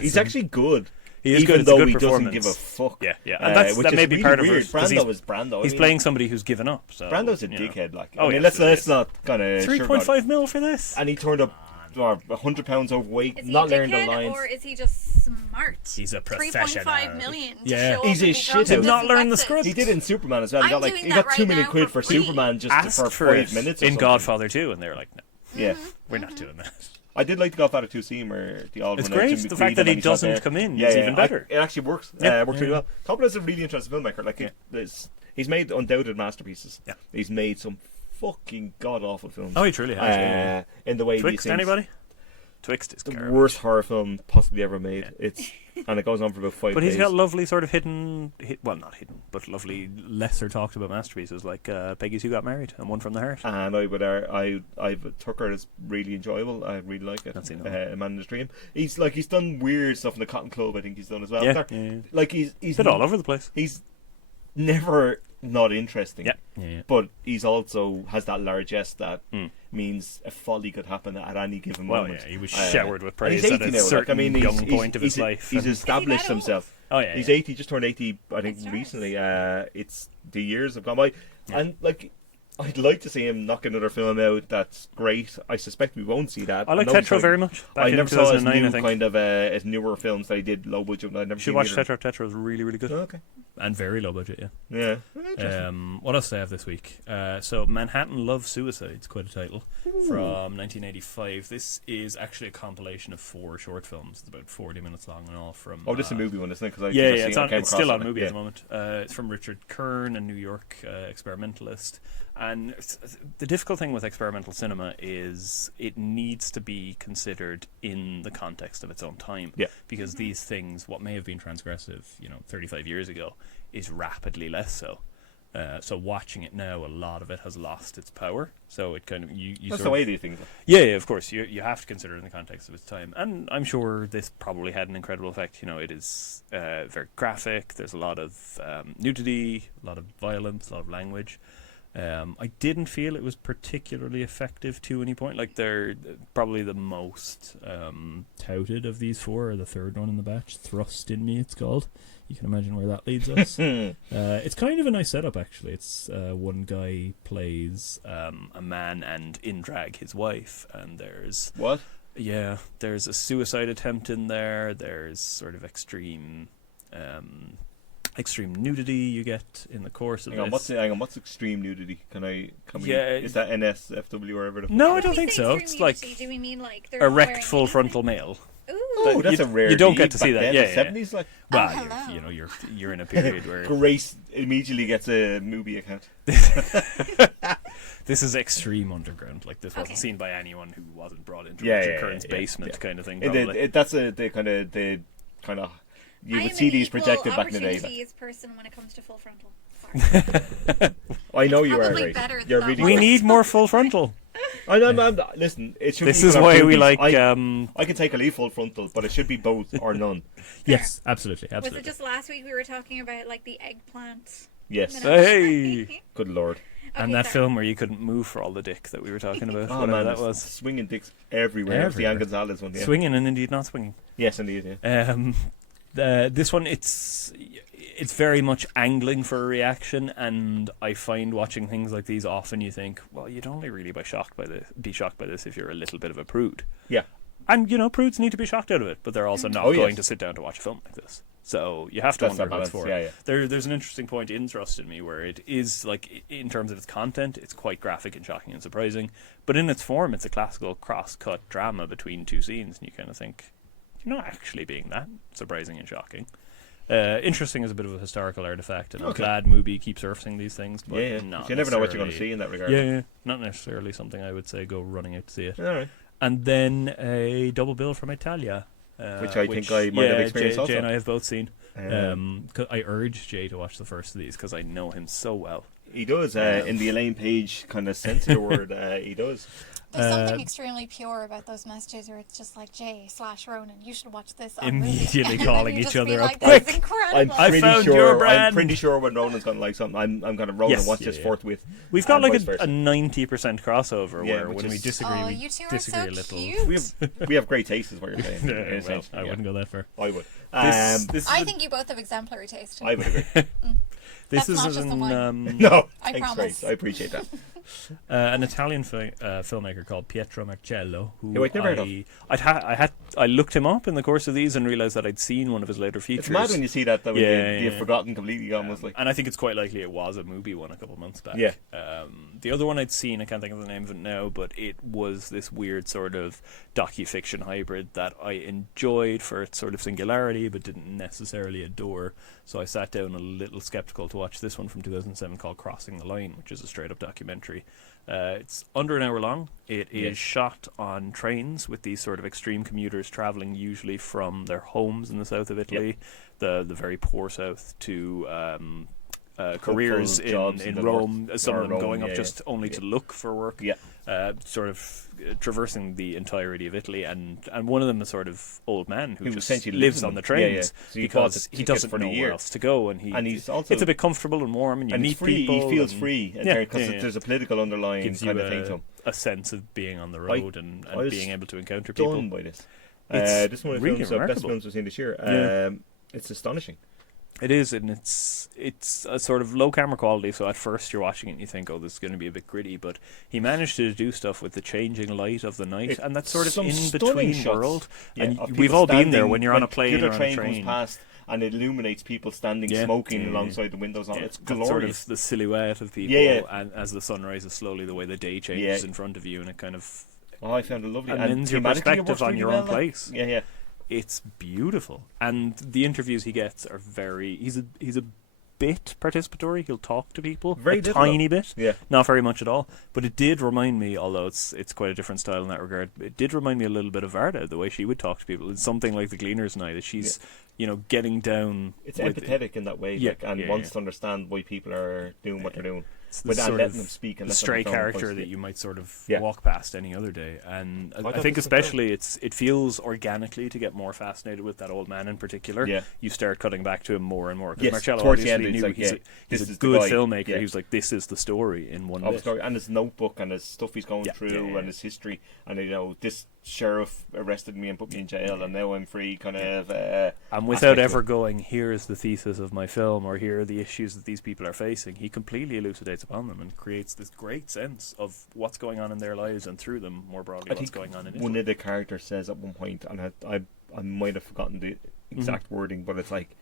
He's actually good. He is even good. It's a though good he doesn't performance. give a fuck. Yeah, yeah. And which that is may be really part of weird. it. 'Cause Brando is Brando. He's playing somebody who's given up. So, Brando's a you know. dickhead. Like, Oh, I mean, yeah, let's absolutely. not kind of 3.5 mil for this. And he turned up 100 pounds overweight, Is he not a learned the dickhead, lines. or is he just smart? He's a professional. 3.5 million. To Yeah. show He's up a and shit become house. Not learn the dyslexic. script. He did it in Superman as well. He I'm got like doing he that got 2 right million now quid for for free. Superman just Asked for for 5 it minutes. Or in something. Godfather 2, and they were like, no, Yeah, we're not doing that. I did like the Godfather 2 scene where the old It's one out great. to The greet fact that him he and he's not doesn't there. come in is even better. It actually works. Yeah. Works really well. Coppola's a really interesting filmmaker. Like, he's made undoubted masterpieces. Yeah. He's made some fucking god awful films. Oh, he truly has. Yeah. In the way Twixt these things, anybody? Twixt is the terrible. worst horror film possibly ever made. It's and it goes on for about 5 But days. he's got lovely sort of well, not hidden, but lovely lesser talked about masterpieces like Peggy's Who Got Married and One from the Heart. And Tucker is really enjoyable. I really like it. That's enough. A Man in the Dream. He's done weird stuff in the Cotton Club. I think he's done as well. Yeah, They're- yeah. Like he's Bit all over the place. He's never not interesting. Yeah. But he's also has that largesse that means a folly could happen at any given Well, moment. yeah, he was showered with And praise he's at 80 a now. Like, certain I mean, young he's, point of his he's, life. He's and- established Is he that himself. Oh, yeah, He's yeah. 80, just turned 80, I think, That's nice. recently. It's the years have gone by. And, like, I'd like to see him knock another film out that's great. I suspect we won't see that. I like know he's Tetro like- very much. Back I in never saw his 2009, new I think. kind of his newer films that he did low budget. I'd never You should seen watch either. Tetro. Tetro is really, really good. Oh, okay. And very low budget, yeah. Yeah. Interesting. What else do I have this week? So Manhattan Love Suicide's quite a title from 1985. This is actually a compilation of 4 short films. It's about 40 minutes long and all from... Oh, this is a movie one, isn't it? 'Cause I Yeah, just yeah, seen- I came it's across still it, on like, movie yeah. at the moment. It's from Richard Kern, a New York experimentalist. And the difficult thing with experimental cinema is it needs to be considered in the context of its own time. Yeah. Because these things, what may have been transgressive, 35 years ago, is rapidly less so. So watching it now, a lot of it has lost its power. So it kind of you That's sort the of, way these things are. yeah, of course. You have to consider it in the context of its time. And I'm sure this probably had an incredible effect. It is very graphic. There's a lot of nudity, a lot of violence, a lot of language. I didn't feel it was particularly effective to any point. Like, they're probably the most touted of these 4, or the third one in the batch. Thrust in Me, it's called. You can imagine where that leads us. It's kind of a nice setup, actually. It's one guy plays a man and in drag his wife, and there's What? there's a suicide attempt in there. There's sort of extreme nudity you get in the course of Hang on, this. what's extreme nudity? Can we? Yeah, Is that NSFW or whatever? No, I When don't we think say so. extreme It's like nudity, do we mean like they're not erect wearing full anything? frontal male. Ooh. Oh, that's you- a rare. you don't get deed to see back that. then, Yeah, the yeah. 70s, like Well, hello. you're in a period where Grace immediately gets a movie account. this is extreme underground. Like, this wasn't Okay. seen by anyone who wasn't brought into Yeah, Richard yeah, Kern's yeah, basement yeah. kind of thing. It, Probably. that's the kind of you would see these projected back in the day. Like. opportunities person when it comes to full frontal. Sorry. I know It's you are probably right. better You're than really. that we one. need more full frontal. Listen, it should. This be is equal why we opportunities. like. I can take a lead full frontal, but it should be both or none. Yes, absolutely, Was absolutely. it just last week we were talking about like the eggplant? Yes. Hey! Good lord. And Okay, that sorry. film where you couldn't move for all the dick that we were talking about, Oh whatever man, that there's was. swinging dicks everywhere. It's the Everywhere. Ann Gonzalez one. Yeah. Swinging and indeed not swinging. Yes, indeed. Yeah. This one, it's very much angling for a reaction, and I find watching things like these often you think, well, you'd only really be shocked by this if you're a little bit of a prude. Yeah. And prudes need to be shocked out of it, but they're also not Oh, yes. going to sit down to watch a film like this. So you have to That's wonder that who it's balance, for. yeah. There's an interesting point in Thrust in Me where it is, like, in terms of its content, it's quite graphic and shocking and surprising, but in its form, it's a classical cross-cut drama between 2 scenes, and you kind of think, you're not actually being that surprising and shocking. Interesting as a bit of a historical artifact, and I'm glad Mubi keeps surfacing these things, but Yeah. not You never know what you're going to necessarily- see in that regard. Yeah, not necessarily something I would say go running out to see it. All right. And then a double bill from Italia. Which I think I might have experienced Jay, also. Jay and I have both seen. 'Cause I urged Jay to watch the first of these because I know him so well. He does. In the Elaine Page kind of sense of the word, he does. There's something extremely pure about those messages where it's just like, J/Ronan, you should watch this. Immediately calling each other up. Quick! This is incredible. I found your brand. I'm pretty sure when Ronan's going to like something, I'm going to Ronan watch this forthwith. We've got like a 90% crossover where when we disagree, you two we disagree are so a little. cute. We have great taste, is what you're saying. Well, I wouldn't go that far. I would. I think you both have exemplary taste. I would agree. This That's is not just the wine. No, I thanks, promise. Grace. I appreciate that. An Italian filmmaker called Pietro Marcello, who I'd never heard of. I looked him up in the course of these and realised that I'd seen one of his later features. It's mad when you see that when you've forgotten completely almost. Like. And I think it's quite likely it was a movie one a couple of months back. Yeah. The other one I'd seen, I can't think of the name of it now, but it was this weird sort of docu-fiction hybrid that I enjoyed for its sort of singularity but didn't necessarily adore. So I sat down a little skeptical to watch this one from 2007 called Crossing the Line, which is a straight-up documentary. It's under an hour long. It is shot on trains with these sort of extreme commuters travelling usually from their homes in the south of Italy, the very poor south, to careers in Rome, some of them going up just only to look for work, sort of traversing the entirety of Italy, and one of them is sort of old man who just lives on the trains So because he doesn't know where else to go, and he's also, it's a bit comfortable and warm, and you meet people. He feels free because there's a political underlying gives kind you of thing to him. A sense of being on the road and being able to encounter Done people. By this. It's this is one of the really films, best films we've seen this year. It's astonishing. It is, and it's a sort of low camera quality, so at first you're watching it and you think, oh, this is going to be a bit gritty, but he managed to do stuff with the changing light of the night, and that sort of in-between world. And we've all been there when you're on a plane or on a train. Goes past and it illuminates people standing smoking alongside the windows on. It's glorious. Sort of the silhouette of people, and as the sun rises slowly, the way the day changes in front of you, and it kind of... Oh, I found it lovely. And lends your perspective on your own place. Yeah. It's beautiful, and the interviews he gets are very. He's a bit participatory. He'll talk to people tiny bit, not very much at all. But it did remind me, although it's quite a different style in that regard. It did remind me a little bit of Varda, the way she would talk to people. It's something like The Gleaner's Night. That she's getting down. It's empathetic in that way, and wants to understand why people are doing what they're doing. But letting them speak and the stray character that you might sort of walk past any other day, and I think especially it feels organically to get more fascinated with that old man in particular. You start cutting back to him more and more because Marcello obviously knew he's a good filmmaker. He was like, this is the story in one bit. And his notebook and his stuff he's going through and his history, and this sheriff arrested me and put me in jail and now I'm free kind of and without ever going, here is the thesis of my film or here are the issues that these people are facing, he completely elucidates upon them and creates this great sense of what's going on in their lives and through them more broadly what's going on in Italy. One of the characters says at one point, and I might have forgotten the exact wording, but it's like,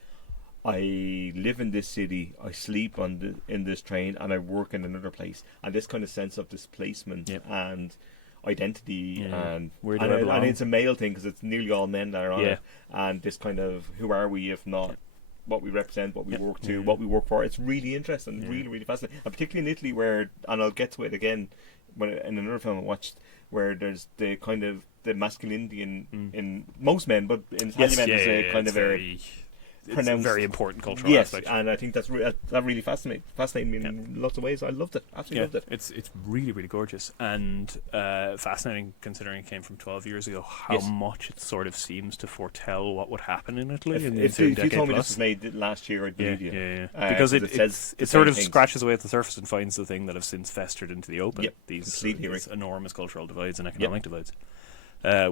I live in this city, I sleep in this train, and I work in another place, and this kind of sense of displacement and identity and it's a male thing because it's nearly all men that are on it, and this kind of who are we if not what we represent, what we work to, what we work for. It's really interesting, really, really fascinating, and particularly in Italy where, and I'll get to it again in another film I watched, where there's the kind of the masculinity in most men, but in Italian men there's a kind of it's a very important cultural aspect. And I think that really fascinated me in lots of ways. I loved it, absolutely loved it. It's really, really gorgeous and fascinating considering it came from 12 years ago. How much it sort of seems to foretell what would happen in Italy in the ensuing decade. If you told me this was made last year, I'd believe you. Because it sort of scratches away at the surface and finds the thing that have since festered into the open. These enormous cultural divides and economic divides.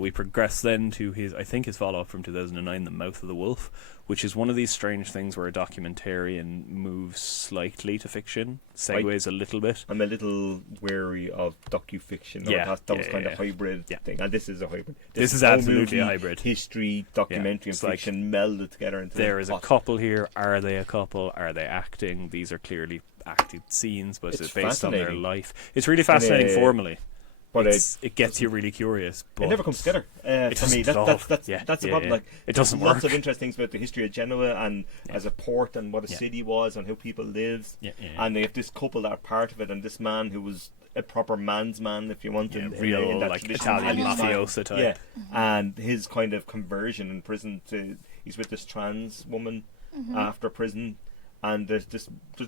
We progress then to his follow-up from 2009, The Mouth of the Wolf, which is one of these strange things where a documentarian moves slightly to fiction, segues a little bit. I'm a little wary of docu-fiction. That was kind of hybrid thing, and this is a hybrid. This is absolutely a hybrid. History, documentary, and fiction melded together into there is a couple here. Are they a couple? Are they acting? These are clearly acted scenes, but it's based on their life. It's really fascinating formally. But it gets you really curious. But it never comes together for me. That's the problem. Like, it doesn't work. Lots of interesting things about the history of Genoa and as a port and what a city was and how people lived. And they have this couple that are part of it, and this man who was a proper man's man, if you want, real like Italian mafioso type. And his kind of conversion in prison to he's with this trans woman after prison. And there's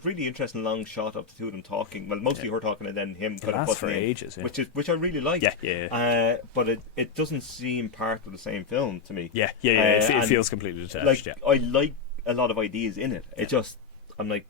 really interesting long shot of the two of them talking. Well, mostly her talking and then him kind of lasts for butting in, ages, yeah. which I really like. Yeah. But it doesn't seem part of the same film to me. Yeah. It feels completely detached. Like I like a lot of ideas in it. It just I'm like,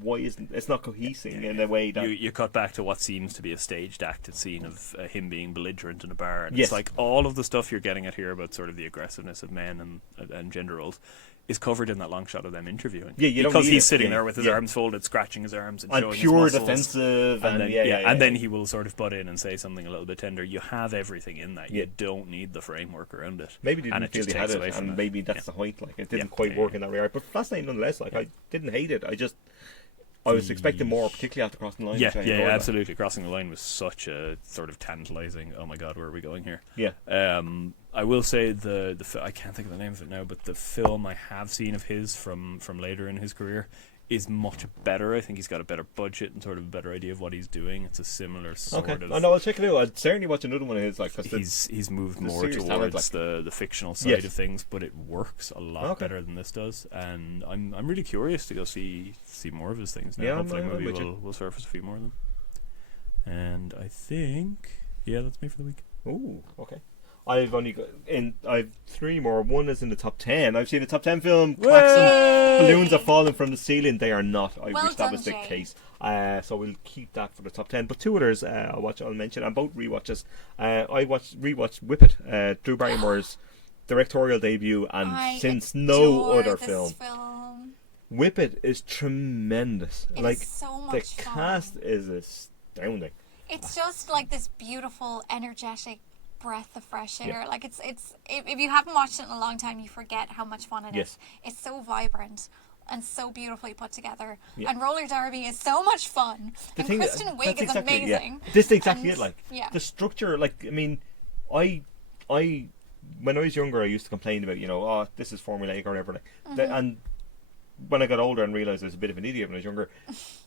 why isn't it's not cohesing in a way that you cut back to what seems to be a staged acted scene of him being belligerent in a bar, and Yes. it's like all of the stuff you're getting at here about sort of the aggressiveness of men and gender roles is covered in that long shot of them interviewing. Yeah, you don't because need he's it. sitting Yeah. there with his arms folded, scratching his arms and showing pure his muscles. defensive And then, yeah. and then he will sort of butt in and say something a little bit tender. You have everything in that. Yeah. You don't need the framework around it. Maybe they and didn't it feel just they had takes it, away from and it. maybe that's Yeah. the point. Like it didn't Yeah. quite Yeah, work yeah. in that regard, but fascinating nonetheless. Like I didn't hate it. I was expecting more, particularly after crossing the line. Yeah, which I enjoyed. absolutely. Crossing the line was such a sort of tantalizing. Oh my God, where are we going here? Yeah. I will say I can't think of the name of it now, but the film I have seen of his from later in his career is much better. I think he's got a better budget and sort of a better idea of what he's doing. It's a similar sort Okay. of. Oh, no, I'll check it out. I'd certainly watch another one of his. Like, 'cause he's moved more serious talent, towards the fictional side Yes. of things, but it works a lot Okay. better than this does. And I'm really curious to go see more of his things now. Yeah, Hopefully, I'm maybe with you. we'll surface a few more of them. And I think that's me for the week. Ooh, okay. I've three more. One is in the top 10. I've seen a top 10 film. Klaxon. Balloons are falling from the ceiling. They are not. I Well wish that done, was the Jay. case. So we'll keep that for the top 10. But two others I'll mention, and both rewatches. I rewatched Whip It, Drew Barrymore's directorial debut, and I since no adore other this film. Whip It is tremendous. It like is so the much fun. cast is astounding. It's just like this beautiful, energetic breath of fresh air. Yeah. Like it's if you haven't watched it in a long time, you forget how much fun it Yes. is. It's so vibrant and so beautifully put together. Yeah. And roller derby is so much fun. And Kristen Wiig that's is exactly it, amazing. Yeah. This is exactly And, it. Like yeah. the structure. Like I mean, I when I was younger, I used to complain about this is formulaic or whatever. Like, and when I got older and realised I was a bit of an idiot when I was younger,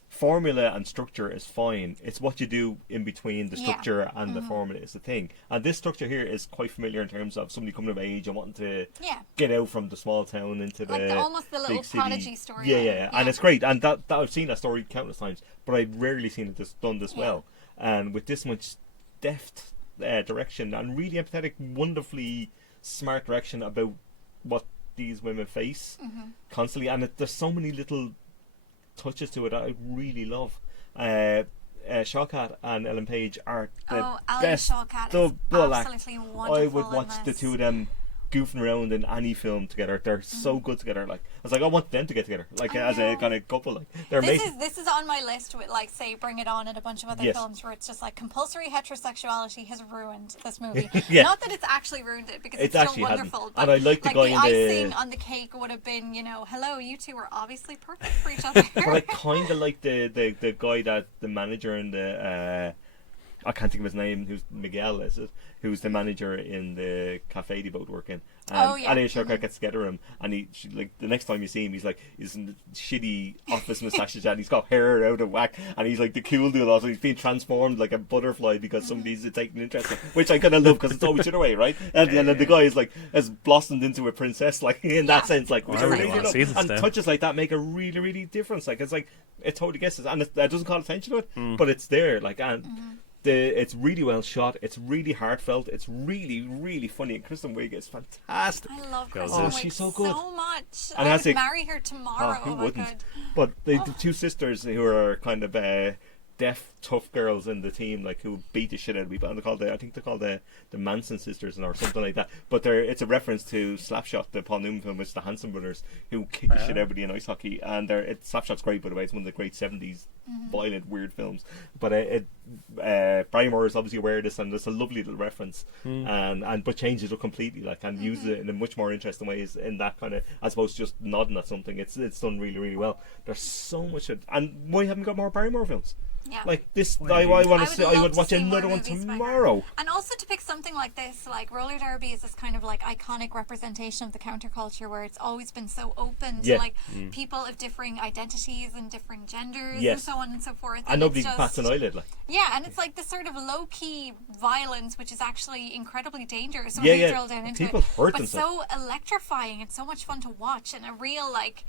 formula and structure is fine. It's what you do in between the Yeah. structure and the formula is the thing. And this structure here is quite familiar in terms of somebody coming of age and wanting to Yeah. get out from the small town into Like almost the little big city. prodigy story. Yeah, and it's great. And that I've seen that story countless times, but I've rarely seen it done this Yeah. well. And with this much deft direction and really empathetic, wonderfully smart direction about what these women face constantly, and there's so many little touches to it I really love. Shawkat and Ellen Page are the Oh, Alan best Shawkat is double act. absolutely wonderful. I would in watch the this. two of them goofing around in any film together. They're so good together. Like I was like, I want them to get together, like I as a know. kind of couple. Like they're amazing. This is on my list with like say Bring It On and a bunch of other Yes. films where it's just like compulsory heterosexuality has ruined this movie. Yeah. Not that it's actually ruined it because It it's still actually hasn't. wonderful. And But I like the guy in the- icing on the cake would have been, hello, you two are obviously perfect for each other. But I kind of like the guy that the manager in the I can't think of his name. Who's Miguel? Is it? Who's the manager in the cafe they both work in? Oh, yeah. And Shawkat gets together with him, and like the next time you see him, he's in the shitty office moustaches, and he's got hair out of whack, and he's like the cool dude. Also, he's being transformed like a butterfly because somebody's taking interest in him, which I kind of love because it's always the other way, right? And then the guy is like has blossomed into a princess, like in that sense, like which I really really wanna love. see this And now. touches like that make a really, really difference. Like it's like it totally gets it, and it doesn't call attention to it, but it's there. Like and. It's really well shot. It's really heartfelt. It's really, really funny. And Kristen Wiig is fantastic. I love Oh, Kristen Wiig she's so good. so much. And I has would a- marry her tomorrow who if I wouldn't? could. But the two sisters who are kind of deaf, tough girls in the team, like who beat the shit out of people. And I think they're called the Manson sisters or something like that. But it's a reference to Slapshot, the Paul Newman film, which is the Hanson brothers who kick the shit out of everybody in ice hockey. And Slapshot's great, by the way. It's one of the great 70s violent, weird films. But Barrymore is obviously aware of this, and it's a lovely little reference. But changes it completely, like, and uses it in a much more interesting ways in that kind of, as opposed to just nodding at something. It's done really, really well. There's so much and why haven't we got more Barrymore films? Yeah. Like this, Well, I want I to would see. love I would to watch see more another one movies by her. tomorrow. And also to pick something like this, like roller derby is this kind of like iconic representation of the counterculture where it's always been so open Yeah. to like people of differing identities and different genders and Yes. so on and so forth. And nobody it's bats an eyelid, like. Yeah, and it's like this sort of low-key violence, which is actually incredibly dangerous when Yeah, you yeah. drill down into People it. hurt but themselves. so electrifying and so much fun to watch, and a real like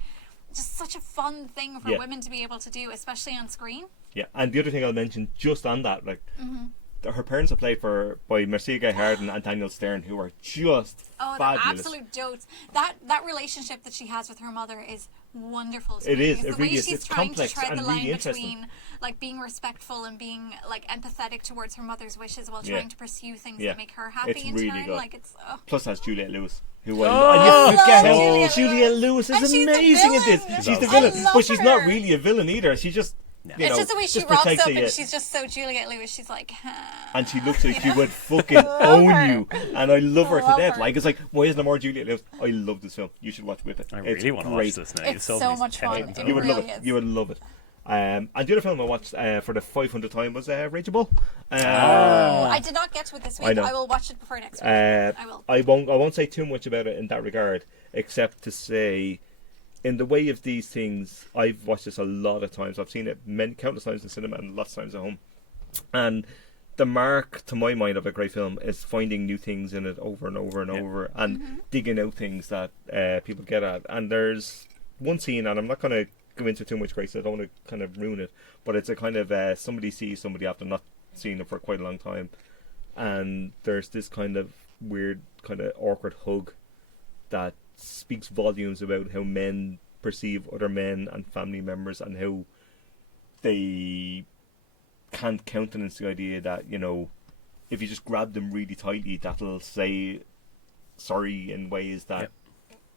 just such a fun thing for Yeah. women to be able to do, especially on screen. Yeah, and the other thing I'll mention just on that, like, her parents are played by Marcia Gay Harden and Daniel Stern, who are just Oh, they're fabulous. absolute dotes. That relationship that she has with her mother is wonderful. To It me, is. because It the really way is. she's It's trying complex to tread and the line really interesting. between like being respectful and being like empathetic towards her mother's wishes while Yeah. trying to pursue things Yeah. that make her happy It's in really turn. good. Like it's Plus has Juliette Lewis, who Oh, and you forget love how Juliette Lewis is And she's the amazing in this. villain. She's the I villain, love but she's not her. really a villain either. She just you it's know, just the way she just rocks protects up, it, and yeah. she's just so Juliette Lewis. She's like, And she looks like she would fucking own her. you, and I love her to Love death. her. Like, it's like, why isn't there more Juliette Lewis? I love this film. You should watch with it. I It's really want to watch great. this now. It's You've sold so me much fun. 10 times It You would over. love really it. is. You would love it. And the other film I watched for the 500th time was Raging Bull. oh, I did not get to it this week. I know. I will watch it before next week. I will. I won't say too much about it in that regard, except to say, in the way of these things, I've watched this a lot of times. I've seen it countless times in cinema and lots of times at home. And the mark, to my mind, of a great film is finding new things in it over and over and over, and digging out things that people get at. And there's one scene, and I'm not going to go into too much, Grace, I don't want to kind of ruin it, but it's a kind of somebody sees somebody after not seeing them for quite a long time, and there's this kind of weird, kind of awkward hug that speaks volumes about how men perceive other men and family members, and how they can't countenance the idea that, you know, if you just grab them really tightly, that'll say sorry in ways that Yep.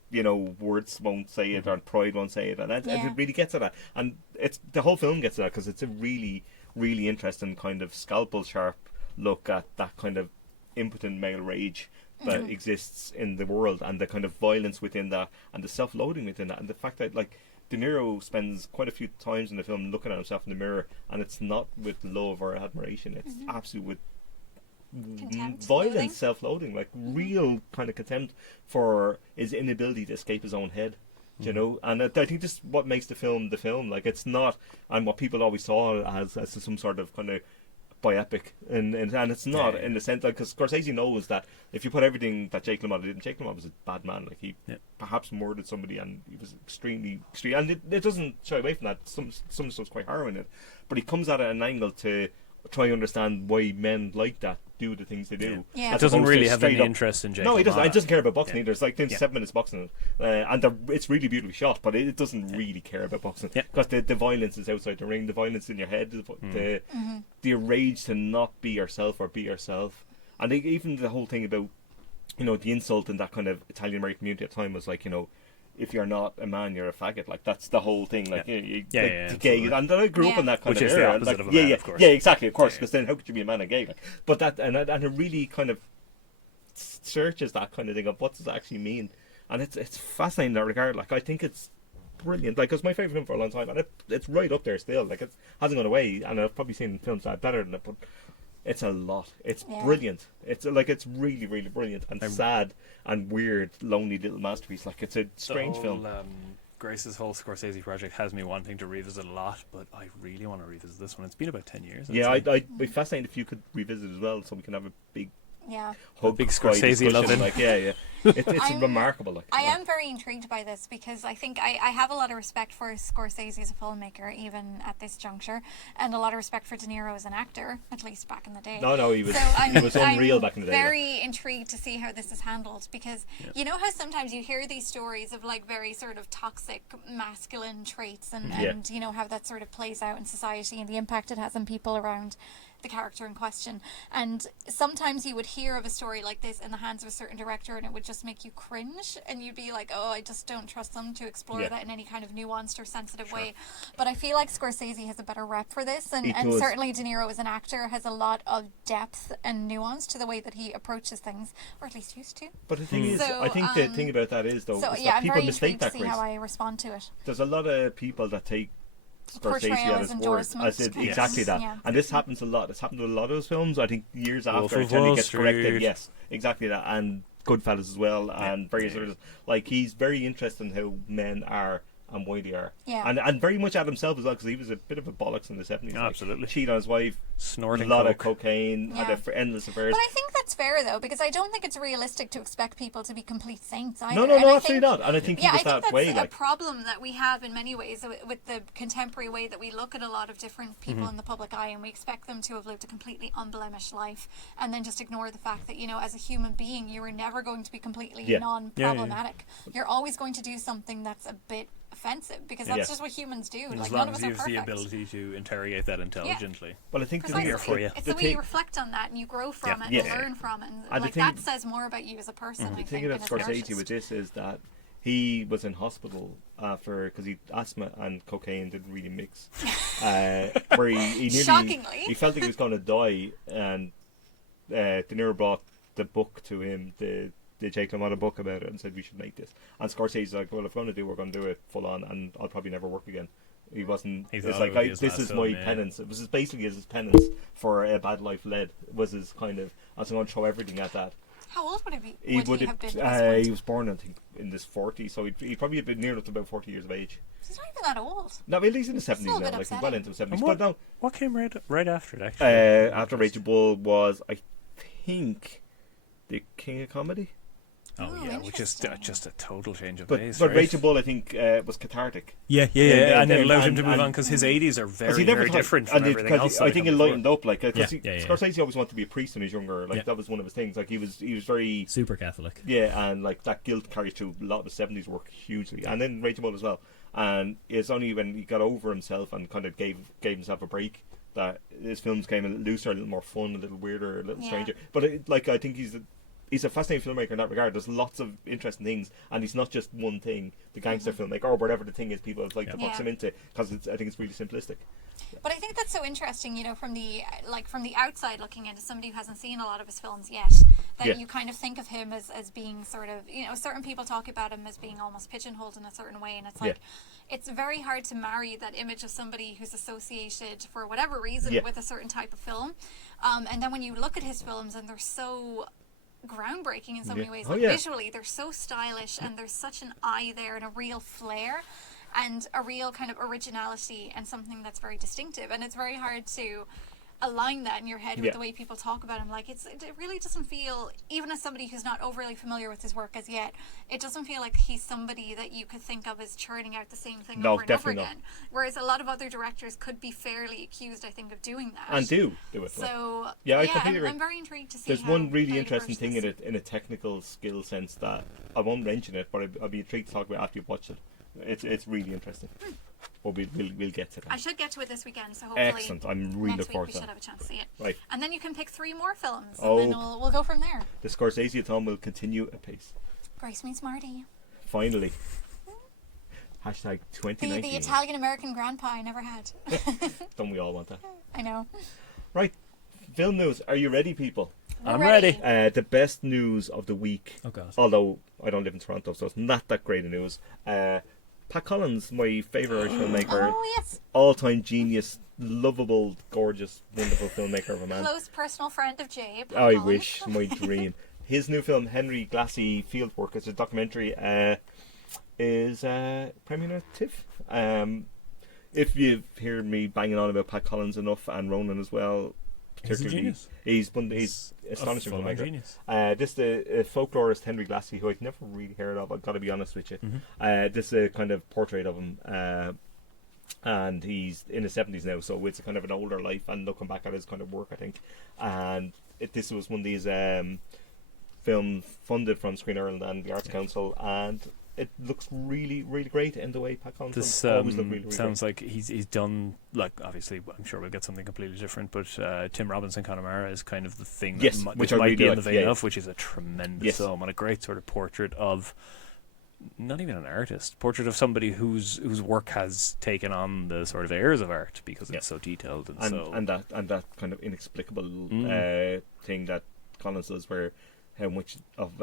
you know, words won't say it, or pride won't say it, and it Yeah. really gets at that. And it's the whole film gets at that, because it's a really, really interesting kind of scalpel sharp look at that kind of impotent male rage that exists in the world, and the kind of violence within that, and the self-loathing within that, and the fact that, like, De Niro spends quite a few times in the film looking at himself in the mirror, and it's not with love or admiration, it's absolute with Contempt, violent loathing. self-loathing, like real kind of contempt for his inability to escape his own head, you know. And I think this is what makes the film. Like, it's not, and what people always saw as some sort of kind of biopic, and it's not, in the sense, like, because Scorsese knows that if you put everything that Jake LaMotta did, and Jake LaMotta was a bad man, like, he perhaps murdered somebody, and he was extremely extreme, and it doesn't shy away from that. Some of the stuff's quite harrowing, it, but he comes at it at an angle to try and understand why men like that do the things they do. Yeah. It doesn't As opposed really to have straight any up- interest in Jake No, he doesn't. He LaMotta. doesn't care about boxing Yeah. either. It's like 7 minutes boxing, and it's really beautifully shot, but it doesn't really care about boxing, Yeah. because the violence is outside the ring, the violence in your head, the rage to not be yourself or be yourself, and even the whole thing about, you know, the insult in that kind of Italian American community at the time was like, you know, if you're not a man, you're a faggot. Like, that's the whole thing. Like, Yeah. you, Yeah, like, yeah, the gay, absolutely. and I grew up in that kind Which of is the era. opposite like, of a yeah, man, yeah, of course. yeah, exactly, of course. Yeah. Because then, how could you be a man and gay? Like, but that and it really kind of searches that kind of thing of what does it actually mean, and it's fascinating in that regard. Like, I think it's brilliant. Like, it's my favorite film for a long time, and it's right up there still. Like, it hasn't gone away, and I've probably seen films that are better than it, but it's a lot. It's brilliant. It's like, it's really, really brilliant, and sad and weird, lonely little masterpiece. Like, it's a strange film. Grace's whole Scorsese project has me wanting to revisit a lot, but I really want to revisit this one. It's been about 10 years. Yeah, I'd say. I'd be fascinated if you could revisit it as well, so we can have a big Yeah. hug, big cry Scorsese discussion. loving. Like, yeah. It's I'm- remarkable. Like, I am very intrigued by this because I think I have a lot of respect for Scorsese as a filmmaker, even at this juncture, and a lot of respect for De Niro as an actor, at least back in the day. No, he was So I'm, he was unreal I'm back in the day. like. very intrigued to see how this is handled because you know how sometimes you hear these stories of like very sort of toxic masculine traits and you know how that sort of plays out in society and the impact it has on people around the character in question. And sometimes you would hear of a story like this in the hands of a certain director and it would just make you cringe and you'd be like, oh, I just don't trust them to explore that in any kind of nuanced or sensitive way. But I feel like Scorsese has a better rep for this, and does. certainly De Niro as an actor has a lot of depth and nuance to the way that he approaches things, or at least used to. But the thing is, So, I think the thing about that is, though, So is yeah, that I'm people very mistake intrigued to that, see Grace. how I respond to it. There's a lot of people that take Scorsese Portrayal at as his word. endorsement. Exactly that. Yeah. And this happens a lot. It's happened to a lot of those films. I think years Wolf after of until Wall he gets corrected. Street. Yes, exactly that. And Goodfellas as well, and various others. Like, he's very interested in how men are and why they are. Yeah. And very much at himself as well, because he was a bit of a bollocks in the 70s. Yeah, absolutely. Cheat on his wife, Snorting a lot of coke. cocaine, Yeah. had endless affairs. But I think that's fair though, because I don't think it's realistic to expect people to be complete saints either. No, And I absolutely think- not. And I think he Yeah, was I think that that's way. a Like, problem that we have in many ways with the contemporary way that we look at a lot of different people in the public eye, and we expect them to have lived a completely unblemished life, and then just ignore the fact that, you know, as a human being, you are never going to be completely Yeah. non-problematic. You're always going to do something that's a bit offensive, because that's Yeah. just what humans do. As Like, long none of as us you are have the perfect. ability to interrogate that intelligently. well, I think Precisely. Here for you. It's the the way you thing- reflect on that and you grow from it Yeah. and learn from it. And And the like thing- that says more about you as a person, I the think, thing than about as Scorsese an with artist. this is that he was in hospital because he asthma and cocaine didn't really mix. Where he nearly Shockingly. he felt like he was going to die, and De Niro brought the book to him, the Jake LaMotta book about it, and said we should make this. And Scorsese's like, well, if we're going to do it full on, and I'll probably never work again. He wasn't. He It's thought like it would be his this last is film, my yeah. penance. It was basically his penance for a bad life led. Was his kind of. I was going to throw everything at that. How old would he be? He would would he have been at this have. point? He was born, I think, in his 40s, so he'd probably have been near enough to about 40 years of age. He's not even that old. No, but he's in the 70s Still a now. bit Like he's well upsetting. into the 70s. And But no, what came right after it, actually? after Raging Bull was, I think, the King of Comedy. Oh, Oh, yeah, which is interesting. just a total change of But pace. but right? Raging Bull, I think, was cathartic. Yeah, Yeah, and it allowed him and- to move and- on because his 80s are 'Cause very, he never very thought- different from and everything else. that I had think come it before. lightened up, like, because Yeah. Scorsese always wanted to be a priest when he was younger. Like, Yeah. that was one of his things. Like, he was very. Super Catholic. Yeah, and like that guilt carries through a lot of the 70s work hugely, and then Raging Bull as well. And it's only when he got over himself and kind of gave himself a break that his films came a little looser, a little more fun, a little weirder, a little Yeah. stranger. But I think he's a fascinating filmmaker in that regard. There's lots of interesting things, and he's not just one thing, the gangster filmmaker or whatever the thing is people like to box Yeah. him into, because I think it's really simplistic. But I think that's so interesting, you know, from the outside looking in, as somebody who hasn't seen a lot of his films yet, that Yeah. you kind of think of him as being sort of, you know, certain people talk about him as being almost pigeonholed in a certain way, and it's like, it's very hard to marry that image of somebody who's associated for whatever reason Yeah. with a certain type of film, and then when you look at his films and they're so groundbreaking in so many Yeah. ways, Oh, like yeah. visually they're so stylish, and there's such an eye there and a real flair and a real kind of originality and something that's very distinctive, and it's very hard to align that in your head with Yeah. the way people talk about him. Like, it really doesn't feel, even as somebody who's not overly familiar with his work as yet, it doesn't feel like he's somebody that you could think of as churning out the same thing No, over and over definitely not. again, whereas a lot of other directors could be fairly accused, I think, of doing that. And do it. Like. So Yeah, I completely I'm, agree. I'm very intrigued to see. There's how one really he'd interesting approach thing this. in a technical skill sense that I won't mention it, but I'll be intrigued to talk about after you've watched it. It's really interesting. But we'll get to that. I should get to it this weekend, so hopefully Excellent. I'm really next looking week forward we to should that. have a chance to see it. Right. And then you can pick 3 more films, Oh. and then we'll go from there. The Scorsese-a-thon will continue apace. Grace meets Marty. Finally. Hashtag The 2019. Italian-American grandpa I never had. Don't we all want that? I know. Right. Film news. Are you ready, people? We're I'm ready. The best news of the week, Oh god. although I don't live in Toronto, so it's not that great a news. Pat Collins, my favourite Irish filmmaker, Oh, yes. all-time genius, lovable, gorgeous, wonderful filmmaker of a man. Close personal friend of Jay. Pat I Collins. wish, my dream. His new film, Henry Glassy Fieldwork, it's a documentary, is premiering at TIFF. If you've heard me banging on about Pat Collins enough, and Ronan as well, He's a particularly, genius. he's astonishing A full-on filmmaker. genius. This is the folklorist Henry Glassy, who I've never really heard of, I've got to be honest with you. This is a kind of portrait of him, and he's in his 70s now, so it's a kind of an older life and looking back at his kind of work, I think. And this was one of these films funded from Screen Ireland and the Arts Council, and it looks really, really great in the way Pat Collins This films always look really, really sounds like he's done, like, obviously I'm sure we'll get something completely different, but Tim Robinson Connemara is kind of the thing Yes, that which this I might really be in like, the vein yeah. of, which is a tremendous Yes. film and a great sort of portrait of not even an artist, portrait of somebody whose work has taken on the sort of airs of art because it's so detailed and so and that kind of inexplicable thing that Collins does, where how much of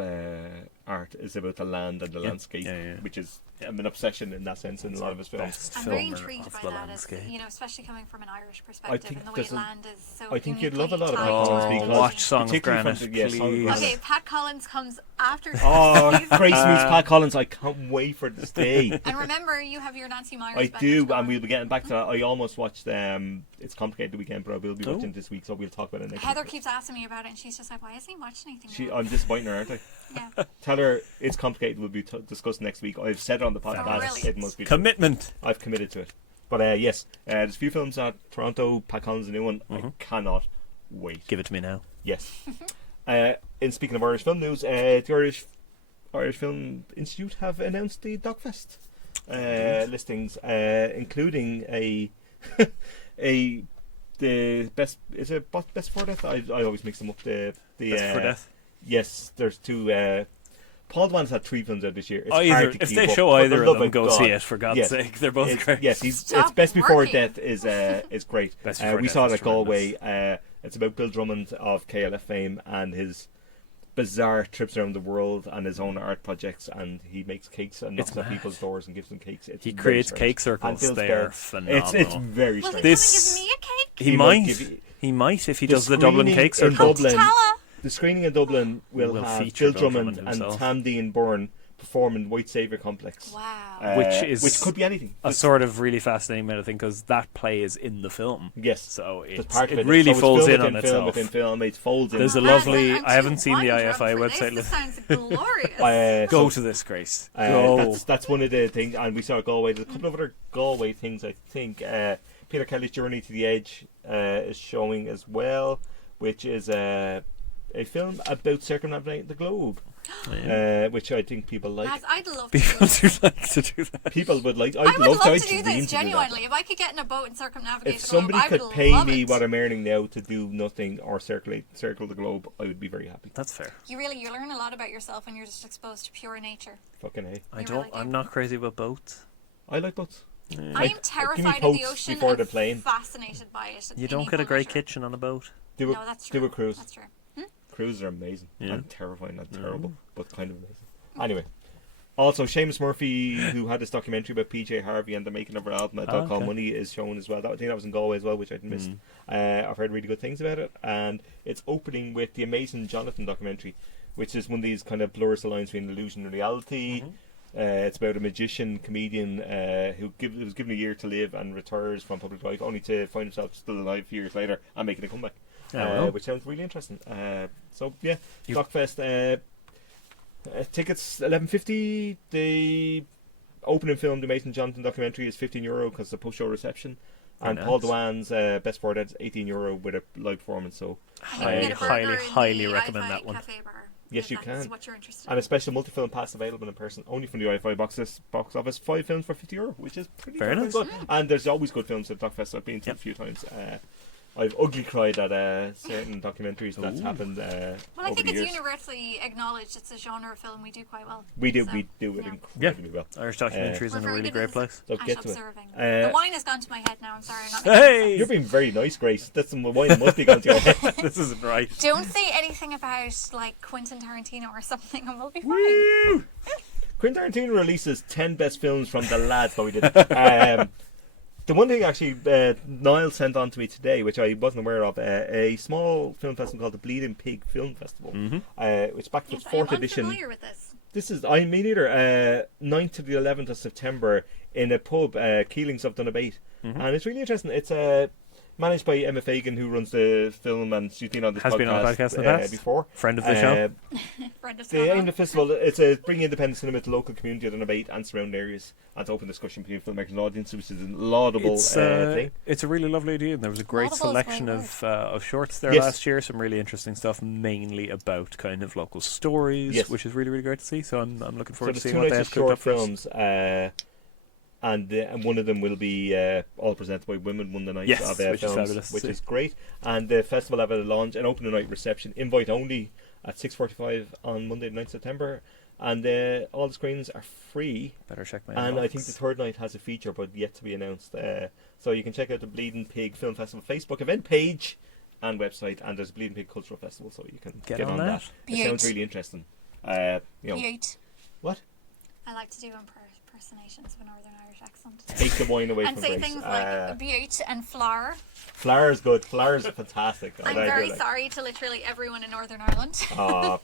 art is about the land and the landscape, which is an obsession in that sense in a lot of his films. I'm very intrigued by that, as, especially coming from an Irish perspective, and the way land is so I think you'd love a uniquely lot of Pat tied to Collins it. because watch Song of Granite, please. Okay, Pat Collins comes after. Grace meets Pat Collins. I can't wait for this day. And remember, you have your Nancy Myers. I do, and we'll be getting back to that. I almost watched It's Complicated the weekend, but I will be watching this week, so we'll talk about it next Heather week. keeps asking me about it, and she's just like, "Why hasn't he watched anything?" I'm disappointing her, aren't I? Yeah. Tell her It's Complicated will be discussed next week. I've said it on the podcast. Brilliant. It must be Commitment. I've committed to it. But yes, there's a few films at Toronto. Pat Collins, a new one. I cannot wait. Give it to me now. Yes. In speaking of Irish film news, the Irish Film Institute have announced the Dogfest listings, including the best. Is it Best for Death? I always mix them up. The Best for Death. Yes, there's two. Paul Dwan's had 3 films out this year. It's Either, hard to if keep they up, show but either for of love them, go God. see it, for God's sake. They're both great. Yes, it's Stop Best Before working. Death is great. Best Before We Death saw it is at Galway. It's about Bill Drummond of KLF fame and his bizarre trips around the world and his own art projects, and he makes cakes and knocks at people's doors and gives them cakes. He creates cake circles. They are phenomenal. It's very Will strange. he This- come and give me a cake? He might. He might if he does the Dublin screening cake in circle. Dublin- Tala. The screening in Dublin will have feature Bill Drummond Drummond and himself. Tam Dean Byrne perform in White Saviour Complex. Wow. Which could be anything. a sort of really fascinating bit of thing, because that play is in the film. Yes. So That's part of it really So folds it's in film on within film itself. within film. It folds in. There's a Man, lovely. I'm I haven't too seen the wine IFI drunk for website. This sounds glorious. Go to this, Grace. That's one of the things, and we saw Galway. There's a couple of other Galway things. I think Peter Kelly's Journey to the Edge is showing as well, which is a film about circumnavigating the globe. Which I think people like. Lads, I'd love to People do do like to do that. People would like. I would love I'd to do dream this, to do that. genuinely. If I could get in a boat and circumnavigate If the globe, somebody I would could pay love me it. what I'm earning now to do nothing or circle the globe, I would be very happy. That's fair. You learn a lot about yourself when you're just exposed to pure nature. Fucking hey. I You don't. really do. I'm not crazy about boats. I like boats. I am terrified of the posts ocean before and the plane. fascinated by it. You in don't get a equal great measure. kitchen on a boat. Do No, that's true. Do a cruise. That's true. Cruises are amazing. Yeah. And terrifying and terrible, but kind of amazing. Anyway. Also, Seamus Murphy, who had this documentary about PJ Harvey and the making of her album, A Dog Called Money, is shown as well. I think that was in Galway as well, which I missed. I've heard really good things about it, and it's opening with the Amazing Jonathan documentary, which is one of these kind of blurs the lines between illusion and reality. It's about a magician comedian who was given a year to live and retires from public life, only to find himself still alive a few years later and making a comeback, which sounds really interesting. So yeah, Dogfest. Tickets $11.50. The opening film, the Mason Jonathan documentary, is €15 because it's a post-show reception. And Paul Dwan's Best for Dead is €18 with a live performance. So I highly recommend that one. Cafe bar, yes, you that's can. what you're interested And a special multi-film pass available in person, only from the IFI box office. 5 films for €50, which is pretty Very nice. good. And there's always good films at Dogfest. I've been to a few times. I've ugly cried at certain documentaries that's happened. Well, I over think the it's years. universally acknowledged it's a genre of film we do quite well. We do So, it yeah. incredibly well. Irish documentaries We're in a very really good great at place. So Ash get to it. observing. The wine has gone to my head now. I'm sorry. I'm not making Hey! You're being very nice, Grace. That's some wine must be gone to your head. This isn't right. Don't say anything about like Quentin Tarantino or something, and we'll be fine. Woo! Quentin Tarantino releases 10 best films from the lads. No, we didn't. The one thing actually Niall sent on to me today, which I wasn't aware of, a small film festival called the Bleeding Pig Film Festival, which is back to its Yes, 4th I'm edition. unfamiliar with this. This is, I mean, either 9th to the 11th of September in a pub, Keelings of Donabate. And it's really interesting. It's managed by Emma Fagan, who runs the film, and she's been on this Has podcast, been on the podcast in the past. before. Friend of the show. Brenda The aim of Scott. the festival, it's a bringing independent cinema to local community of Donabate and surrounding areas, and to open discussion between filmmakers and audience, which is a laudable thing. It's a really lovely idea, and there was a great Laudable is a great selection word. of shorts there Yes. last year. Some really interesting stuff, mainly about kind of local stories, Yes. which is really, really great to see. So I'm looking So forward to there's seeing 2 what they nights have of cooked up short for us. films, and one of them will be all presented by women, one of the nights Yes, of which is films, fabulous to which see. is great. And the festival have a launch and opening night reception, invite only, at 6:45 on Monday, the 9th September. And all the screens are free. Better check my And inbox. I think the third night has a feature, but yet to be announced. So you can check out the Bleeding Pig Film Festival Facebook event page and website, and there's a Bleeding Pig Cultural Festival, so you can Get get on on that. that. It sounds really interesting. Butte. What? I like to do impersonations of a Northern Irish accent. Take the wine away And from say Grace. things like Butte and flour. Flour is good. Flour is fantastic. I'm very sorry to literally everyone in Northern Ireland.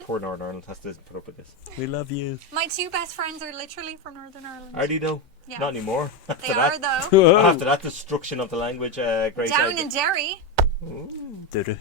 Poor Northern Ireland has to put up with this. We love you. My two best friends are literally from Northern Ireland. Are they though? Yeah. Not anymore. They are though. After that destruction of the language, Grace. Down in Derry. Doo-doo.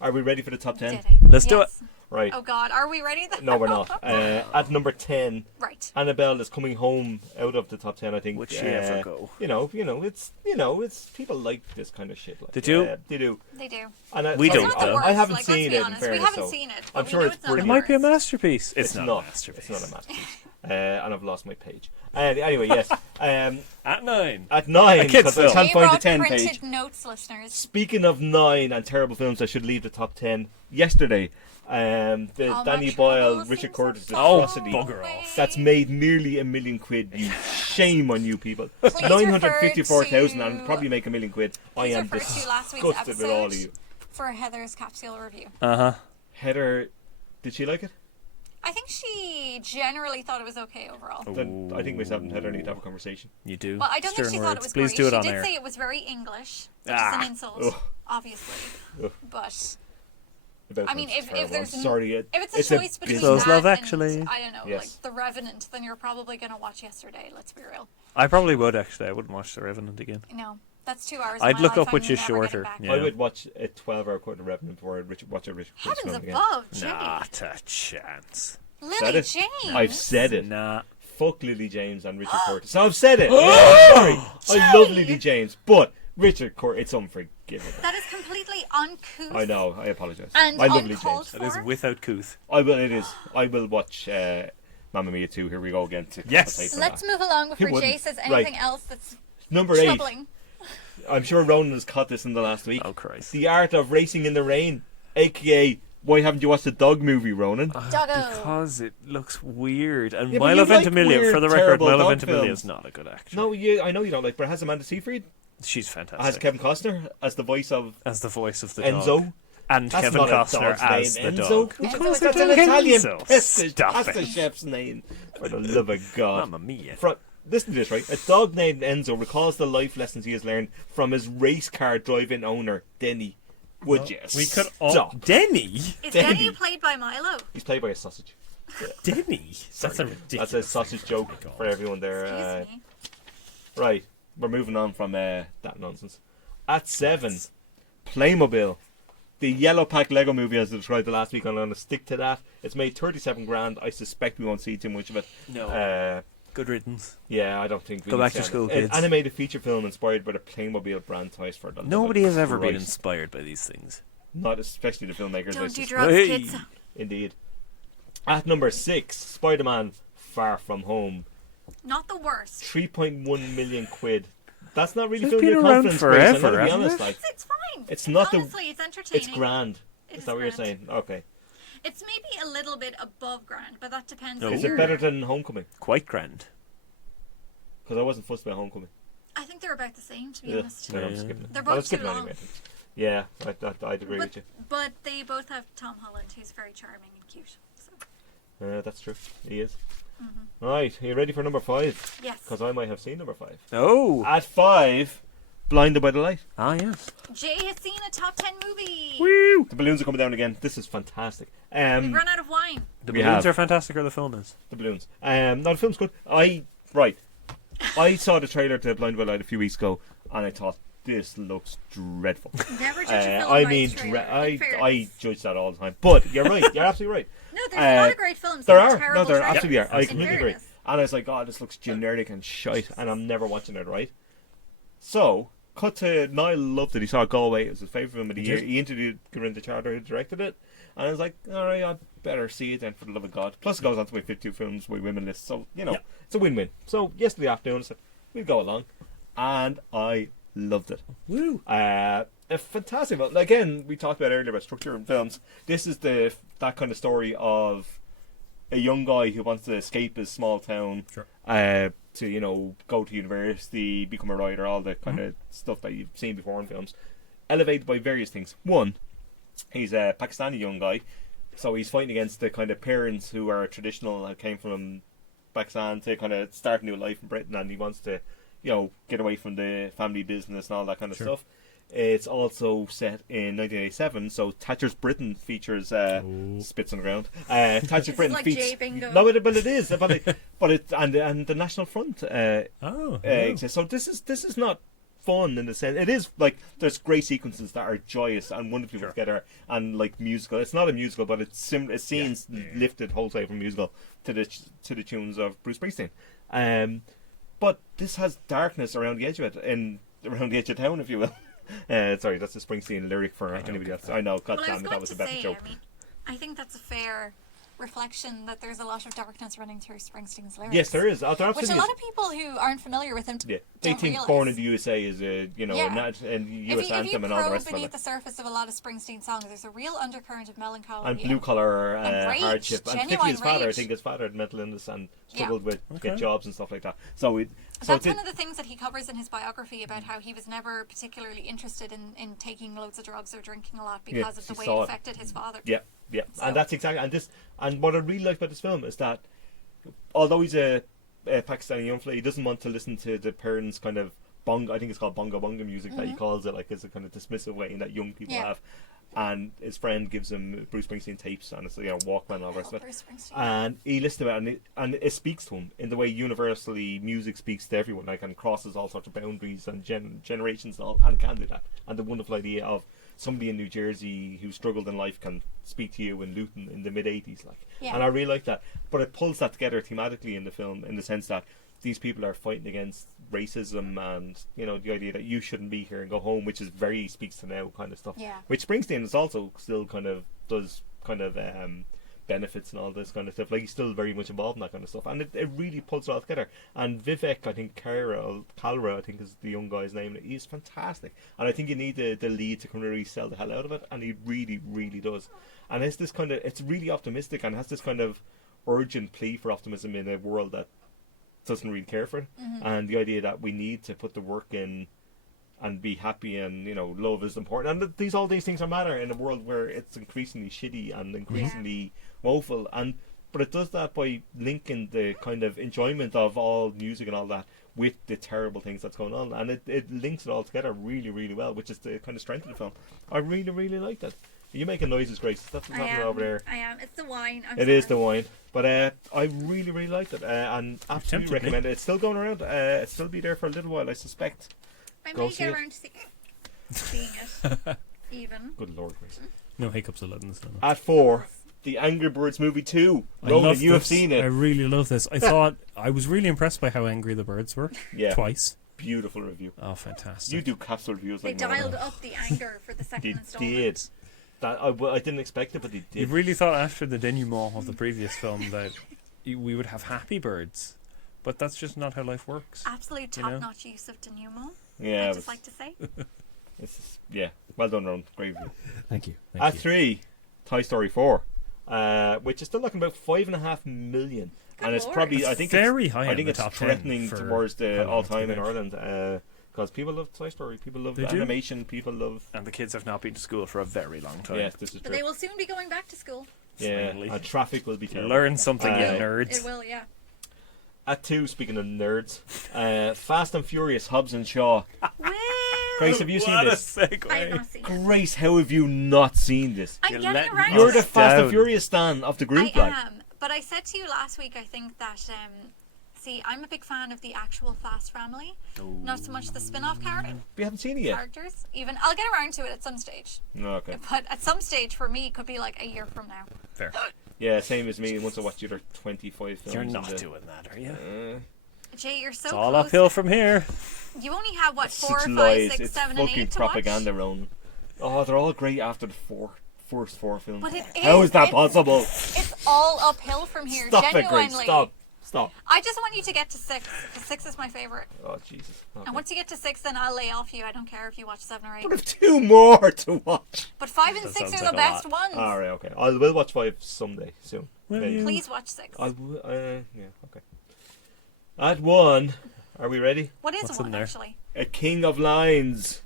Are we ready for the top 10? Did it? Let's do it. Right. Oh God, are we ready? No, we're not. At number 10, Right. Annabelle is coming home out of the top 10. I think. Would she ever go? It's people like this kind of shit. Like, They do? They do. They do. And We It's don't, not the though. worst. I haven't like, seen let's be it, in honest. We fairness, haven't so seen it. I'm but sure we know it's it's not brilliant. It the might be a worst. masterpiece. It's not a not. masterpiece. It's not a masterpiece. And I've lost my page. Anyway, yes. At 9. At 9, A kid's because I film. can't We find the brought 10 printed page. notes, listeners. Speaking of 9 and terrible films that should leave the top 10, yesterday, the All Danny my Boyle, troubles Richard seem Curtis so Oh, atrocity. bugger off. That's made nearly £1 million quid. You shame on you people. Please 954,000 refer and probably make £1 million quid. I Please am refer to last week's disgusted with all of episode you. for Heather's capsule review. Uh-huh. Heather, did she like it? I think she generally thought it was okay overall. Then I think myself and Heather need to have a conversation. You do. Well, I don't think Stern she thought it words. was Please great. do it She on did air. say it was very English, which is Ah. an insult, Ugh. obviously. Ugh. But About I mean, sounds if terrible. there's I'm sorry, if it's a choice between business. Those that Love and, Actually. I don't know, Yes. like The Revenant, then you're probably gonna watch Yesterday. Let's be real. I probably would, actually. I wouldn't watch The Revenant again. No, that's 2 hours. I'd of my look life up which I'm is never getting shorter. back. Yeah. I would watch a 12-hour Quarter Revenant before I'd watch a Richard Curtis Heavens film again. above, Jimmy. Not a chance. Said Lily it. James. I've said it. Nah. Fuck Lily James and Richard Curtis. So I've said it. Sorry. I love Lily James, but Richard Curtis, it's unforgivable. That is completely uncouth. I know. I apologise. And I love Lily uncalled James. for. That is without couth. I will. It is. I will watch Mamma Mia 2. Here we go again. To Yes. compensate for Let's that. move along before wouldn't? Jay says Right. anything else that's Number 8. troubling. I'm sure Ronan has caught this in the last week. Oh, Christ. The Art of Racing in the Rain, aka why haven't you watched the dog movie, Ronan? Doggo. Because it looks weird. And Yeah, but Milo you like Ventimiglia, weird, for the record, terrible Milo dog Ventimiglia films. is not a good actor. No, I know you don't like, but it has Amanda Seyfried, She's it fantastic. has Kevin Costner as the voice of as the voice of the Enzo. dog. And That's Kevin not a Costner dog's as name, the Enzo. dog. Enzo Because is That's a an dog. Italian Enzo. pasta Stop it. chef's name. For the love of God. Mamma mia. Listen to this, right? A dog named Enzo recalls the life lessons he has learned from his race car driving owner, Denny. Would you We could all... stop? Denny? Is Denny. Denny played by Milo? He's played by a sausage. Denny? That's a ridiculous That's a sausage thing joke to be called. for everyone there. Excuse me. Right, we're moving on from that nonsense. At 7, Playmobil. The Yellow Pack Lego movie, as I described the last week, I'm going to stick to that. It's made 37 grand. I suspect we won't see too much of it. No. Good riddance. Yeah, I don't think we Go need back see to school, it. An kids. animated feature film inspired by the Playmobil brand toys for the Nobody love has of ever been Christ. inspired by these things. Not especially the filmmakers. I Don't do suspect. drugs, Hey. kids. Indeed. At number 6, Spider-Man Far From Home. Not the worst. 3.1 million quid. That's not really It's filling been your around confidence, Grace, I'm forever, gonna be hasn't honest. it? Like, It's fine. It's not the- honestly, it's entertaining. it's grand. It Is is that what you're grand. saying? Okay. It's maybe a little bit above grand, but that depends. No. on Is your- it better than Homecoming? Quite grand. Because I wasn't fussed about Homecoming. I think they're about the same, to be Yeah. honest. No, I'm skipping it. They're I both was skipping too it long. anyway. Yeah, I'd agree with you. But they both have Tom Holland, who's very charming and cute. So, That's true. He is. Mm-hmm. Right, are you ready for number 5? yes. Because I might have seen number 5. Oh. At 5, Blinded by the Light. Ah, yes. Jay has seen a top 10 movie. Woo! The balloons are coming down again. This is fantastic. We've run out of wine. The We balloons have. are fantastic, or the film is. The balloons. No, the film's good. I saw the trailer to Blinded by the Light a few weeks ago, and I thought, this looks dreadful. Never judge a film I by mean, its trailer, in I fairness. judge that all the time. But you're right. You're absolutely right. No, there's a lot of great films. There that have are. No, terrible there trailers, absolutely are. I in completely agree. fairness. And I was like, oh, this looks generic and shite, and I'm never watching it, right? So, cut to Niall loved it. He saw Galway. It was his favourite film of the year. He interviewed Corinne Charter, who directed it. And I was like, alright, I'd better see it then, for the love of God. Plus, it goes on to my 52 films by women list. So, it's a win-win. So, yesterday afternoon, I said, we'll go along. And I loved it. Woo! A fantastic film. Again, we talked about earlier about structure in films. This is that kind of story of a young guy who wants to escape his small town, Sure. to go to university, become a writer, all the kind of stuff that you've seen before in films, elevated by various things. One, he's a Pakistani young guy So he's fighting against the kind of parents who are traditional and came from Pakistan to kind of start a new life in Britain, and he wants to, get away from the family business and all that kind of stuff. It's also set in 1987, so Thatcher's Britain features spits on the ground. Thatcher's Britain like features. J-Bingo. No, but it is. But it and the National Front. Exists. So this is not fun in the sense. It is like there's great sequences that are joyous and wonderfully put together and like musical. It's not a musical, but it's scenes lifted wholesale from musical to the tunes of Bruce Springsteen. But this has darkness around the edge of it, around the edge of town, if you will. Sorry, that's a Springsteen lyric for anybody else. I know, God damn it, that was a better joke. I think that's a fair reflection that there's a lot of darkness running through Springsteen's lyrics. Yes, there is. Which a lot of people who aren't familiar with him they don't think realize. Born in the USA is a US anthem and all the rest of it. If you probe beneath the surface of a lot of Springsteen songs, there's a real undercurrent of melancholy and blue collar rage, hardship, and particularly his father. I rage. think his father had mental illness and struggled with get jobs and stuff like that. So that's one of the things that he covers in his biography about how he was never particularly interested in taking loads of drugs or drinking a lot because of the way it affected his father. Yeah. So. And that's exactly and what I really like about this film is that although he's a Pakistani young fella, he doesn't want to listen to the parents' kind of bongo. I think it's called bongo music that he calls it, like it's a kind of dismissive way that young people have. And his friend gives him Bruce Springsteen tapes, and it's Walkman and all the rest of it. And he listens to it, and it speaks to him in the way universally music speaks to everyone, like, and crosses all sorts of boundaries and generations and all, and can do that. And the wonderful idea of somebody in New Jersey who struggled in life can speak to you in Luton in the mid-'80s, and I really like that. But it pulls that together thematically in the film, in the sense that these people are fighting against racism and the idea that you shouldn't be here and go home, which is very speaks to now kind of stuff. Which Springsteen is also still kind of does kind of benefits and all this kind of stuff. Like he's still very much involved in that kind of stuff, and it really pulls it all together. And Vivek, I think Kalra, I think is the young guy's name. He's fantastic, and I think you need the lead to kind of really sell the hell out of it, and he really, really does. And it's this kind of it's really optimistic and has this kind of urgent plea for optimism in a world that doesn't really care for it, and the idea that we need to put the work in and be happy, and love is important, and all these things are matter in a world where it's increasingly shitty and increasingly woeful, but it does that by linking the kind of enjoyment of all music and all that with the terrible things that's going on, and it links it all together really, really well, which is the kind of strength of the film. I really, really liked it. You're making noises, Grace. That's what's happening over there. I am. It's the wine. It is the wine. But I really, really liked it, and absolutely recommend it. It's still going around. It'll still be there for a little while, I suspect. I may get around to seeing it, even. Good Lord, Grace. No hiccups allowed in this film. At 4, the Angry Birds movie 2. Roland, you have seen it. I really love this. I was really impressed by how angry the birds were. Yeah. Twice. Beautiful review. Oh, fantastic. You do capsule reviews like they dialed up the anger for the second installment. They did. I didn't expect it, but they did. You really thought after the denouement of the previous film that we would have happy birds, but that's just not how life works. Absolute top-notch use of denouement. Yeah, I'd just like to say. Well done, Ron. Great review. Thank you. At 3, Toy Story 4, which is still looking about 5.5 million, and it's probably I think very it's, high. I think in it's the top threatening 10 towards the all-time in Ireland. Because people love Toy Story, people love animation, people love... And the kids have not been to school for a very long time. Yes, this is true. But they will soon be going back to school. Yeah, and traffic will be terrible. Learn something, you nerds. It will, yeah. At 2, speaking of nerds, Fast and Furious, Hobbs and Shaw. Woo! Grace, have you seen this? I have not seen it. Grace, how have you not seen this? I'm getting around You're to the it. Fast and Furious stan of the group. I am. But I said to you last week, I think that... See, I'm a big fan of the actual Fast family, not so much the spin-off We haven't seen it yet. characters. Even I'll get around to it at some stage. Okay. But at some stage, for me, it could be like a year from now. Fair. Yeah, same as me. Once I watch the other 25 films. You're not doing that, are you? Jay, you're so It's all close. uphill from here. You only have, what, 4, 5, lies. 6, It's 7, and 8 fucking to propaganda, watch? Ron. Oh, they're all great after the first 4 films. But it How is that it's- possible? It's all uphill from here, Stop it, genuinely. Grace. Stop. I just want you to get to 6, because 6 is my favourite. Oh, Jesus. Okay. And once you get to 6, then I'll lay off you. I don't care if you watch 7 or 8. But I've 2 more to watch. But 5 and That 6 sounds are like the a best lot. ones. All right, okay. I will watch 5 someday, soon. Maybe. Please watch 6. Yeah, okay. At 1, are we ready? What is What's in 1, there? actually? A King of Lines,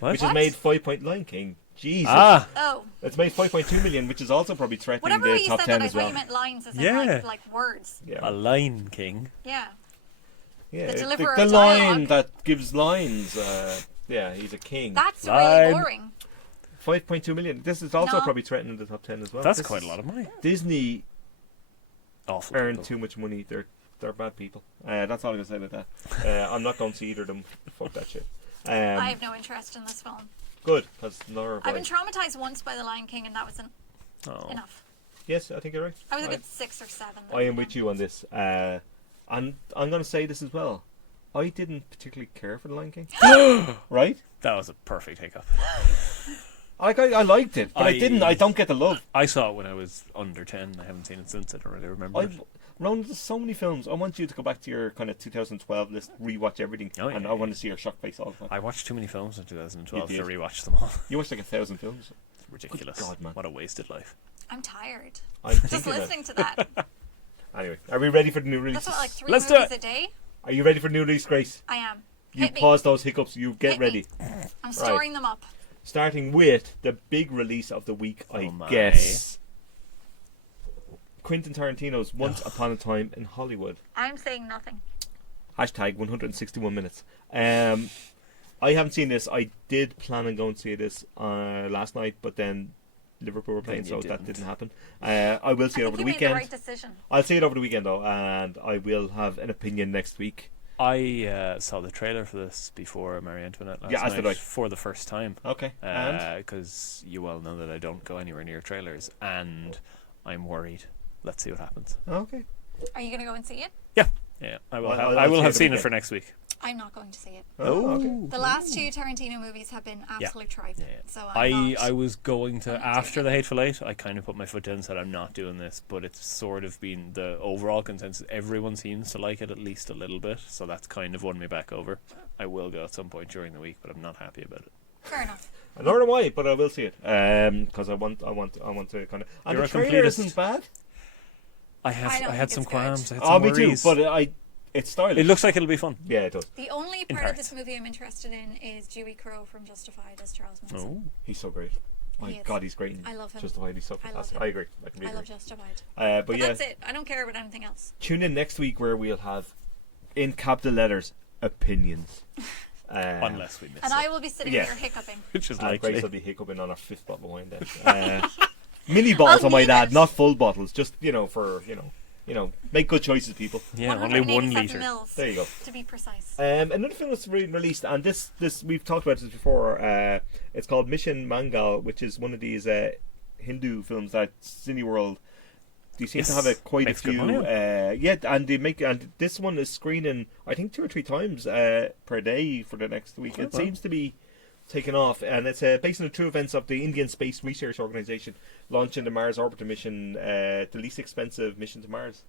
What? which has made 5 Point Lion King. Jesus. Ah, Oh. It's made 5.2 million, which is also probably threatening Whatever the you top said 10 that, I as thought well. you meant lines as in Yeah. like words. Yeah. A Lion King. Yeah. Yeah, The the deliverer the of lion dialogue. that gives lines. Yeah, he's a king. That's Line. really boring. 5.2 million. This is also No. probably threatening the top 10 as well. That's This quite a is- lot of money. Disney Awful. earn people. too much money. They're bad people. That's all I'm gonna say about that. I'm not going to see either of them. Fuck that shit. I have no interest in this film. Good, because nor have I've I. been traumatized once by The Lion King, and that was Oh. enough. Yes, I think you're right. I was a good 6 or 7. I am with you on this. And I'm going to say this as well. I didn't particularly care for The Lion King. Right? That was a perfect hiccup. I liked it, but I didn't. I don't get the love. I saw it when I was under 10. I haven't seen it since. I don't really remember it. Ron, there's so many films. I want you to go back to your kind of 2012 list, rewatch everything, Oh, yeah, and I want to see your shock face all the time. I watched too many films in 2012 You to did. rewatch them all. You watched like 1,000 films. It's ridiculous. Good God, man. What a wasted life. I'm tired. I'm Just thinking that. listening to that. Anyway, are we ready for the new releases? That's what, like 3 Let's do movies it. a day? Are you ready for the new release, Grace? I am. You Hit me. pause those hiccups. You get Hit me. ready. I'm storing them up. Starting with the big release of the week, I Oh my. guess. Quentin Tarantino's Once Upon a Time in Hollywood. I'm saying nothing. Hashtag 161 minutes. I haven't seen this. I did plan on going to see this last night, but then Liverpool were playing, you so that didn't. didn't happen. I will see it I over think the you made the weekend. right decision. I'll see it over the weekend, though, and I will have an opinion next week. I saw the trailer for this before Marie Antoinette last Yeah, as night did I. for the first time. Okay. And? Because you well know that I don't go anywhere near trailers, and I'm worried. Let's see what happens. Okay. Are you going to go and see it? Yeah, I will. I'll I will see it have the seen it weekend. for next week. I'm not going to see it. Oh, okay. The last 2 Tarantino movies have been absolute tripe. Yeah. So I'm I was going to I'm not after doing the Hateful Eight. I kind of put my foot down and said I'm not doing this, but it's sort of been the overall consensus. Everyone seems to like it at least a little bit, so that's kind of won me back over. I will go at some point during the week, but I'm not happy about it. Fair enough. Nor am I, but I will see it. Because I want to kind of. And You're the a trailer completist. isn't bad. I I don't had think some it's good. qualms. I had Oh, some me too. worries. But it's stylish. It looks like it'll be fun. Yeah, it does. The only In part of parts. this movie I'm interested in is Dewey Crowe from Justified as Charles Manson. Oh, He's so great. My He is. God, he's great. I love him. Justified, he's so I love fantastic. him. I agree. I completely I love agree. Justified. But But yeah, that's it. I don't care about anything else. tune in next week where we'll have, in capital letters, opinions. unless we miss And it, I will be sitting Yeah. here hiccuping. which is Grace likely. will be hiccuping on our 5th bottle of wine then. Mini bottles, I I'll might need add, it. not full bottles. Just for make good choices, people. Yeah, only 1 187 liter. mils, There you go. to be precise. Another film that's released, and this we've talked about this before. It's called Mission Mangal, which is one of these Hindu films that Cineworld. They seem to Yes, have quite a makes good few. money. And this one is screening, I think, 2 or 3 times per day for the next week. It well. seems to be taken off, and it's based on the true events of the Indian Space Research Organization launching the Mars Orbiter mission, the least expensive mission to Mars.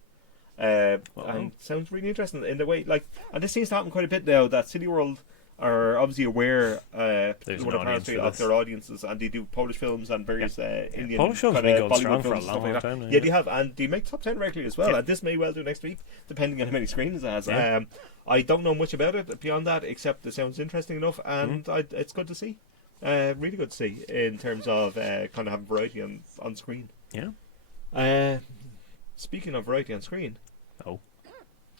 And sounds really interesting in the way, and this seems to happen quite a bit now. That Cineworld are obviously aware, There's one an audience apparently for of this. their audiences, and they do Polish films and various Indian Polish films have kinda been going Bollywood strong for a films and long, stuff like long that. time now, Yeah, yeah. they have, and they make top 10 regularly as well. Yeah. And this may well do next week, depending on how many screenings it has. Yeah. I don't know much about it beyond that, except it sounds interesting enough, and it's good to see. Really good to see in terms of kind of having variety on screen. Yeah. Speaking of variety on screen, Oh.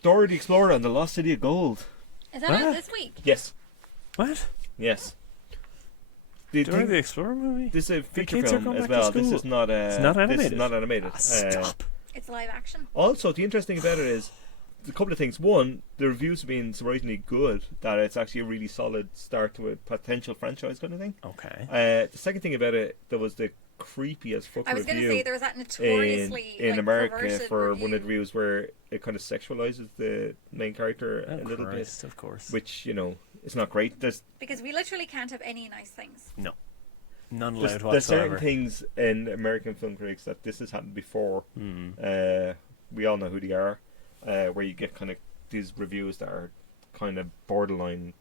Dora the Explorer and the Lost City of Gold. Is that What? out this week? Yes, What? yes. The Dora thing- the Explorer movie? this is a feature kids are film going as back to well. This school. is not It's not This is animated? not animated. Stop. It's live action. Also, the interesting about it is a couple of things. One, the reviews have been surprisingly good. That it's actually a really solid start to a potential franchise kind of thing. Okay. The second thing about it, there was the creepy as fuck I was going to review say there was that notoriously in America perverted for review. one of the reviews where it kind of sexualizes the main character Oh, a little Christ, of course. bit, which is not great. There's Because we literally can't have any nice things. No. None there's, allowed there's certain whatsoever. things in American film critics that this has happened before. We all know who they are, where you get kind of these reviews that are kind of borderline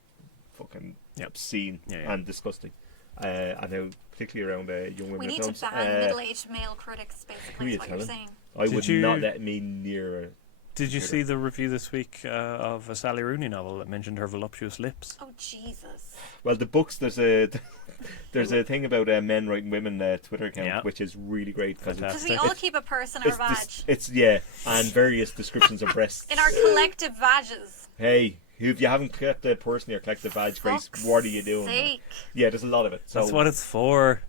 fucking Yep. obscene Yeah. and disgusting. And now, particularly around young women We need films. to ban middle-aged male critics, basically, is what you're telling? saying. I Did would you- not let me near a Did you Theatre. see the review this week of a Sally Rooney novel that mentioned her voluptuous lips? Oh, Jesus. Well, the books, there's a There's a thing about Men Writing Women Twitter account, which is really great because Does we all keep a purse in our vag? And various descriptions of breasts. In our collective vages. Hey, if you haven't kept a purse in your collective vag, Grace, what are you doing? Sake. Yeah, there's a lot of it. So. That's what it's for.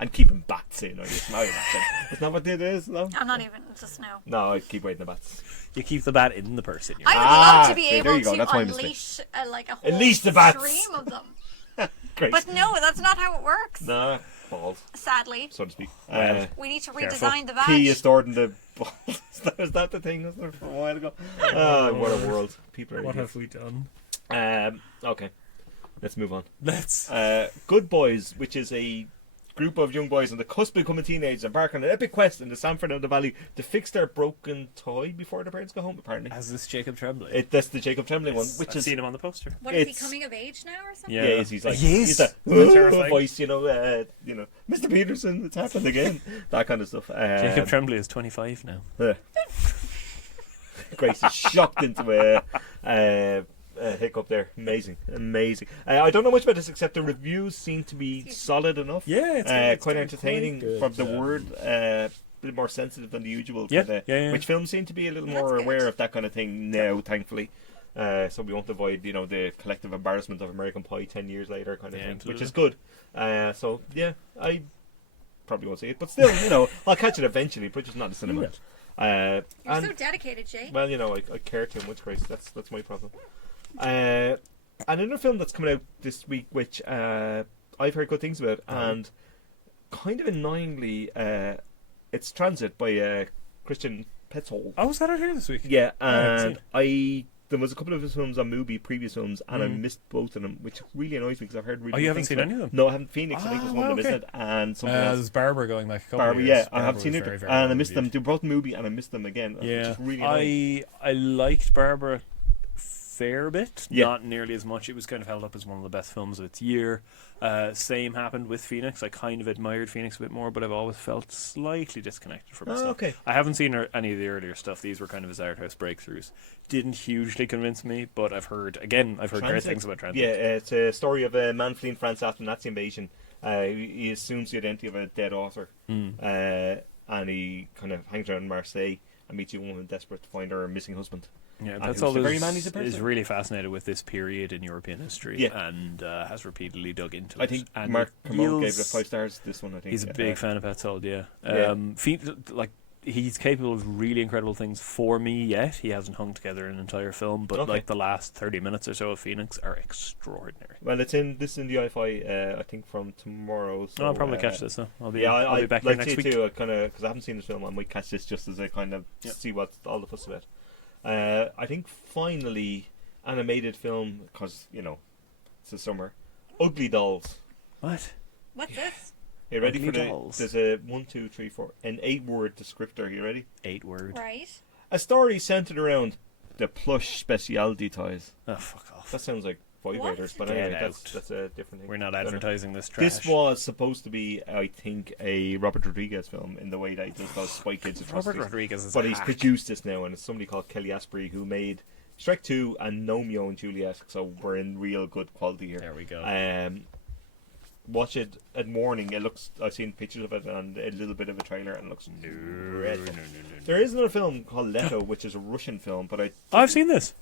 And keeping bats in, or you smell your bats in. Isn't that what it is? No? I'm not even, just no. No, I keep waiting the bats. You keep the bat in the purse in your I would love to be there able you go. to That's my unleash like a whole Unleash the bats. stream of them. Great. But no, that's not how it works. Nah, balls, Sadly. so to speak. We need to Careful. redesign the vag. Key is stored in the balls. Is that the thing? Wasn't it from a while ago? What a world. People are What idiots. have we done? Okay, let's move on. Let's. Good Boys, which is a group of young boys on the cusp of becoming teenagers, embark on an epic quest in the San Fernando Valley to fix their broken toy before their parents go home, apparently. As this Jacob Tremblay. That's the Jacob Tremblay one, which I've is... seen him on the poster. What is he it's- coming of age now or something? Yeah, he's like... Yes. He's that terrifying? voice, Mr. Peterson, it's happened again. That kind of stuff. Jacob Tremblay is 25 now. Grace is shocked into a hiccup there. Amazing. I don't know much about this except the reviews seem to be solid enough. Yeah, it's quite quite entertaining good. from the word. A bit more sensitive than the usual. Yeah. Which films seem to be a little That's more good. aware of that kind of thing now, thankfully. So we won't avoid, the collective embarrassment of American Pie 10 years later kind of thing, absolutely. which is good. So yeah, I probably won't see it, but still, I'll catch it eventually, but just not in the cinema. You're and- so dedicated, Jay. Well, I care too much, Grace. That's my problem. Another film that's coming out this week, which I've heard good things about, and kind of annoyingly, it's Transit by Christian Petzold. Oh, was that out here this week? Yeah, haven't and there was a couple of his films on Mubi, previous films, and I missed both of them, which really annoys me because I've heard really. Oh, you good haven't things seen about- any of them? No, I haven't. Phoenix, I think, was one of them, okay. isn't it? And something else. There's Barbara going back a couple Barbara, of years. yeah, I have Barbara seen was it, very, very and I well missed them. reviewed. They brought Mubi, and I missed them again. Which Yeah, is really annoying. I liked Barbara fair bit, Yeah. not nearly as much. It was kind of held up as one of the best films of its year. Same happened with Phoenix. I kind of admired Phoenix a bit more, but I've always felt slightly disconnected from his stuff. Okay. I haven't seen any of the earlier stuff. These were kind of his art house breakthroughs. Didn't hugely convince me, but I've heard great things about Transit. Yeah, it's a story of a man fleeing France after Nazi invasion. He assumes the identity of a dead author, and he kind of hangs around Marseille and meets a woman desperate to find her missing husband. Yeah, And that's who's all. the very man he's a Is person. really fascinated with this period in European history, Yeah. and has repeatedly dug into it. I think and Mark it Kermode gave yields- it 5 stars. This one, I think He's a big fan of Petzold, yeah. Yeah. He's capable of really incredible things. For me, yet he hasn't hung together an entire film, but Okay. the last 30 minutes or so of Phoenix are extraordinary. Well, it's in the IFI, I think, from tomorrow. So, I'll probably catch this though. I'll be I back like here next to week. too. Because I haven't seen this film, I might catch this just as I kind of see what all the fuss about. I think finally animated film, because it's the summer. Ugly Dolls. What? What's this? You ready Ugly for Dolls. There's a 1, 2, 3, 4, an 8-word descriptor. You ready? 8 word. Right. A story centered around the plush specialty toys. Oh, fuck off. That sounds like vibrators, but Get anyway, out. that's a different thing. We're not I don't know. advertising this trash. This was supposed to be, I think, a Robert Rodriguez film in the way that he does those Spy Kids Robert atrocities. Rodriguez is But a he's hack. produced this now, and it's somebody called Kelly Asprey who made Shrek 2 and Romeo and Juliet, so we're in real good quality here. There we go. Watch it at morning. It looks. I've seen pictures of it and a little bit of a trailer, and it looks dreadful. No. There is another film called Leto, which is a Russian film, but I've seen this.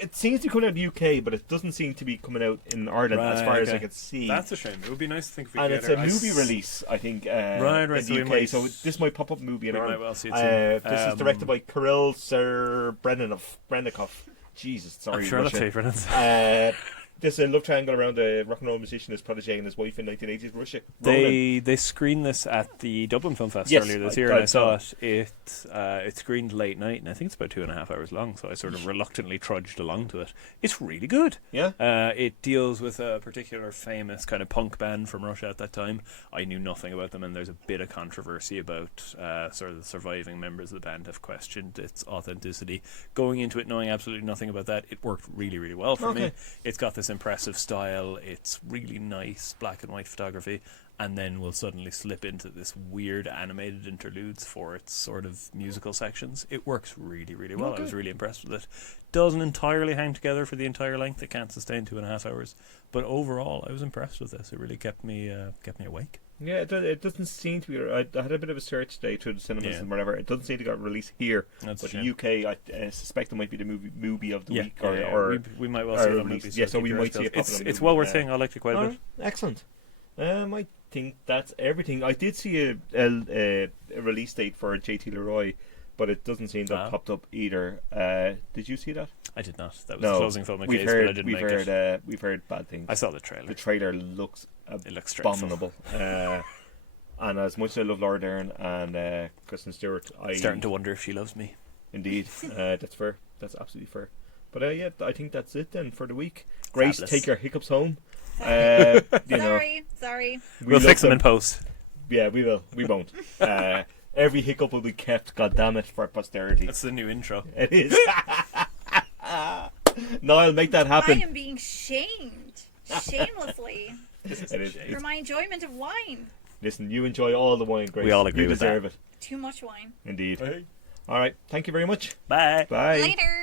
it seems to be coming out in the UK, but it doesn't seem to be coming out in Ireland as Right, far as I okay. can see. That's a shame. It would be nice to think if we and could it's get a her. movie release, I think, Right, in so the we UK. might- So this might pop up movie in we Ireland. might well see it soon. This is directed by Kirill Serebrennikov. Jesus, sorry, I'm sure that's Russian. favourite. This is a love triangle around a rock and roll musician, his protege, and his wife in 1980s Russia. Ronan. They screened this at the Dublin Film Fest Yes, earlier this I- year, I and I saw saw it. It screened late night, and I think it's about 2.5 hours long. So I sort of reluctantly trudged along to it. It's really good. Yeah. It deals with a particular famous kind of punk band from Russia at that time. I knew nothing about them, and there's a bit of controversy about sort of the surviving members of the band have questioned its authenticity. Going into it knowing absolutely nothing about that, it worked really, really well for me. Okay. It's got this impressive style. It's really nice black and white photography, and then will suddenly slip into this weird animated interludes for its sort of musical sections. It works really, really well. Okay. I was really impressed with it. Doesn't entirely hang together for the entire length. It can't sustain 2.5 hours. But overall, I was impressed with this. It really kept me awake. Yeah, it doesn't seem to be. I had a bit of a search today through the cinemas and whatever. It doesn't seem to got released here. That's but a the UK, I suspect it might be the movie of the week. We might well see it on movies. Yeah, so we might see it. It's well worth seeing. I liked it quite a bit. Excellent. I think that's everything. I did see a release date for JT Leroy, but it doesn't seem to have popped up either. Did you see that? I did not. That was the closing film in case, but I didn't make it. We've heard bad things. I saw the trailer. The trailer looks abominable. And as much as I love Laura Dern and Kristen Stewart, I'm starting to wonder if she loves me. Indeed. That's fair. That's absolutely fair. But yeah, I think that's it then for the week. Grace, Fabulous. take your hiccups home. Sorry. We'll fix them in post. Yeah, we will. We won't. Every hiccup will be kept, goddammit, for posterity. That's the new intro. It is. Niall, make that happen. I am being shamed. Shamelessly. For my enjoyment of wine. Listen, you enjoy all the wine, Grace. We all agree you with deserve that. it. Too much wine. Indeed. All right. Thank you very much. Bye. Bye. Later.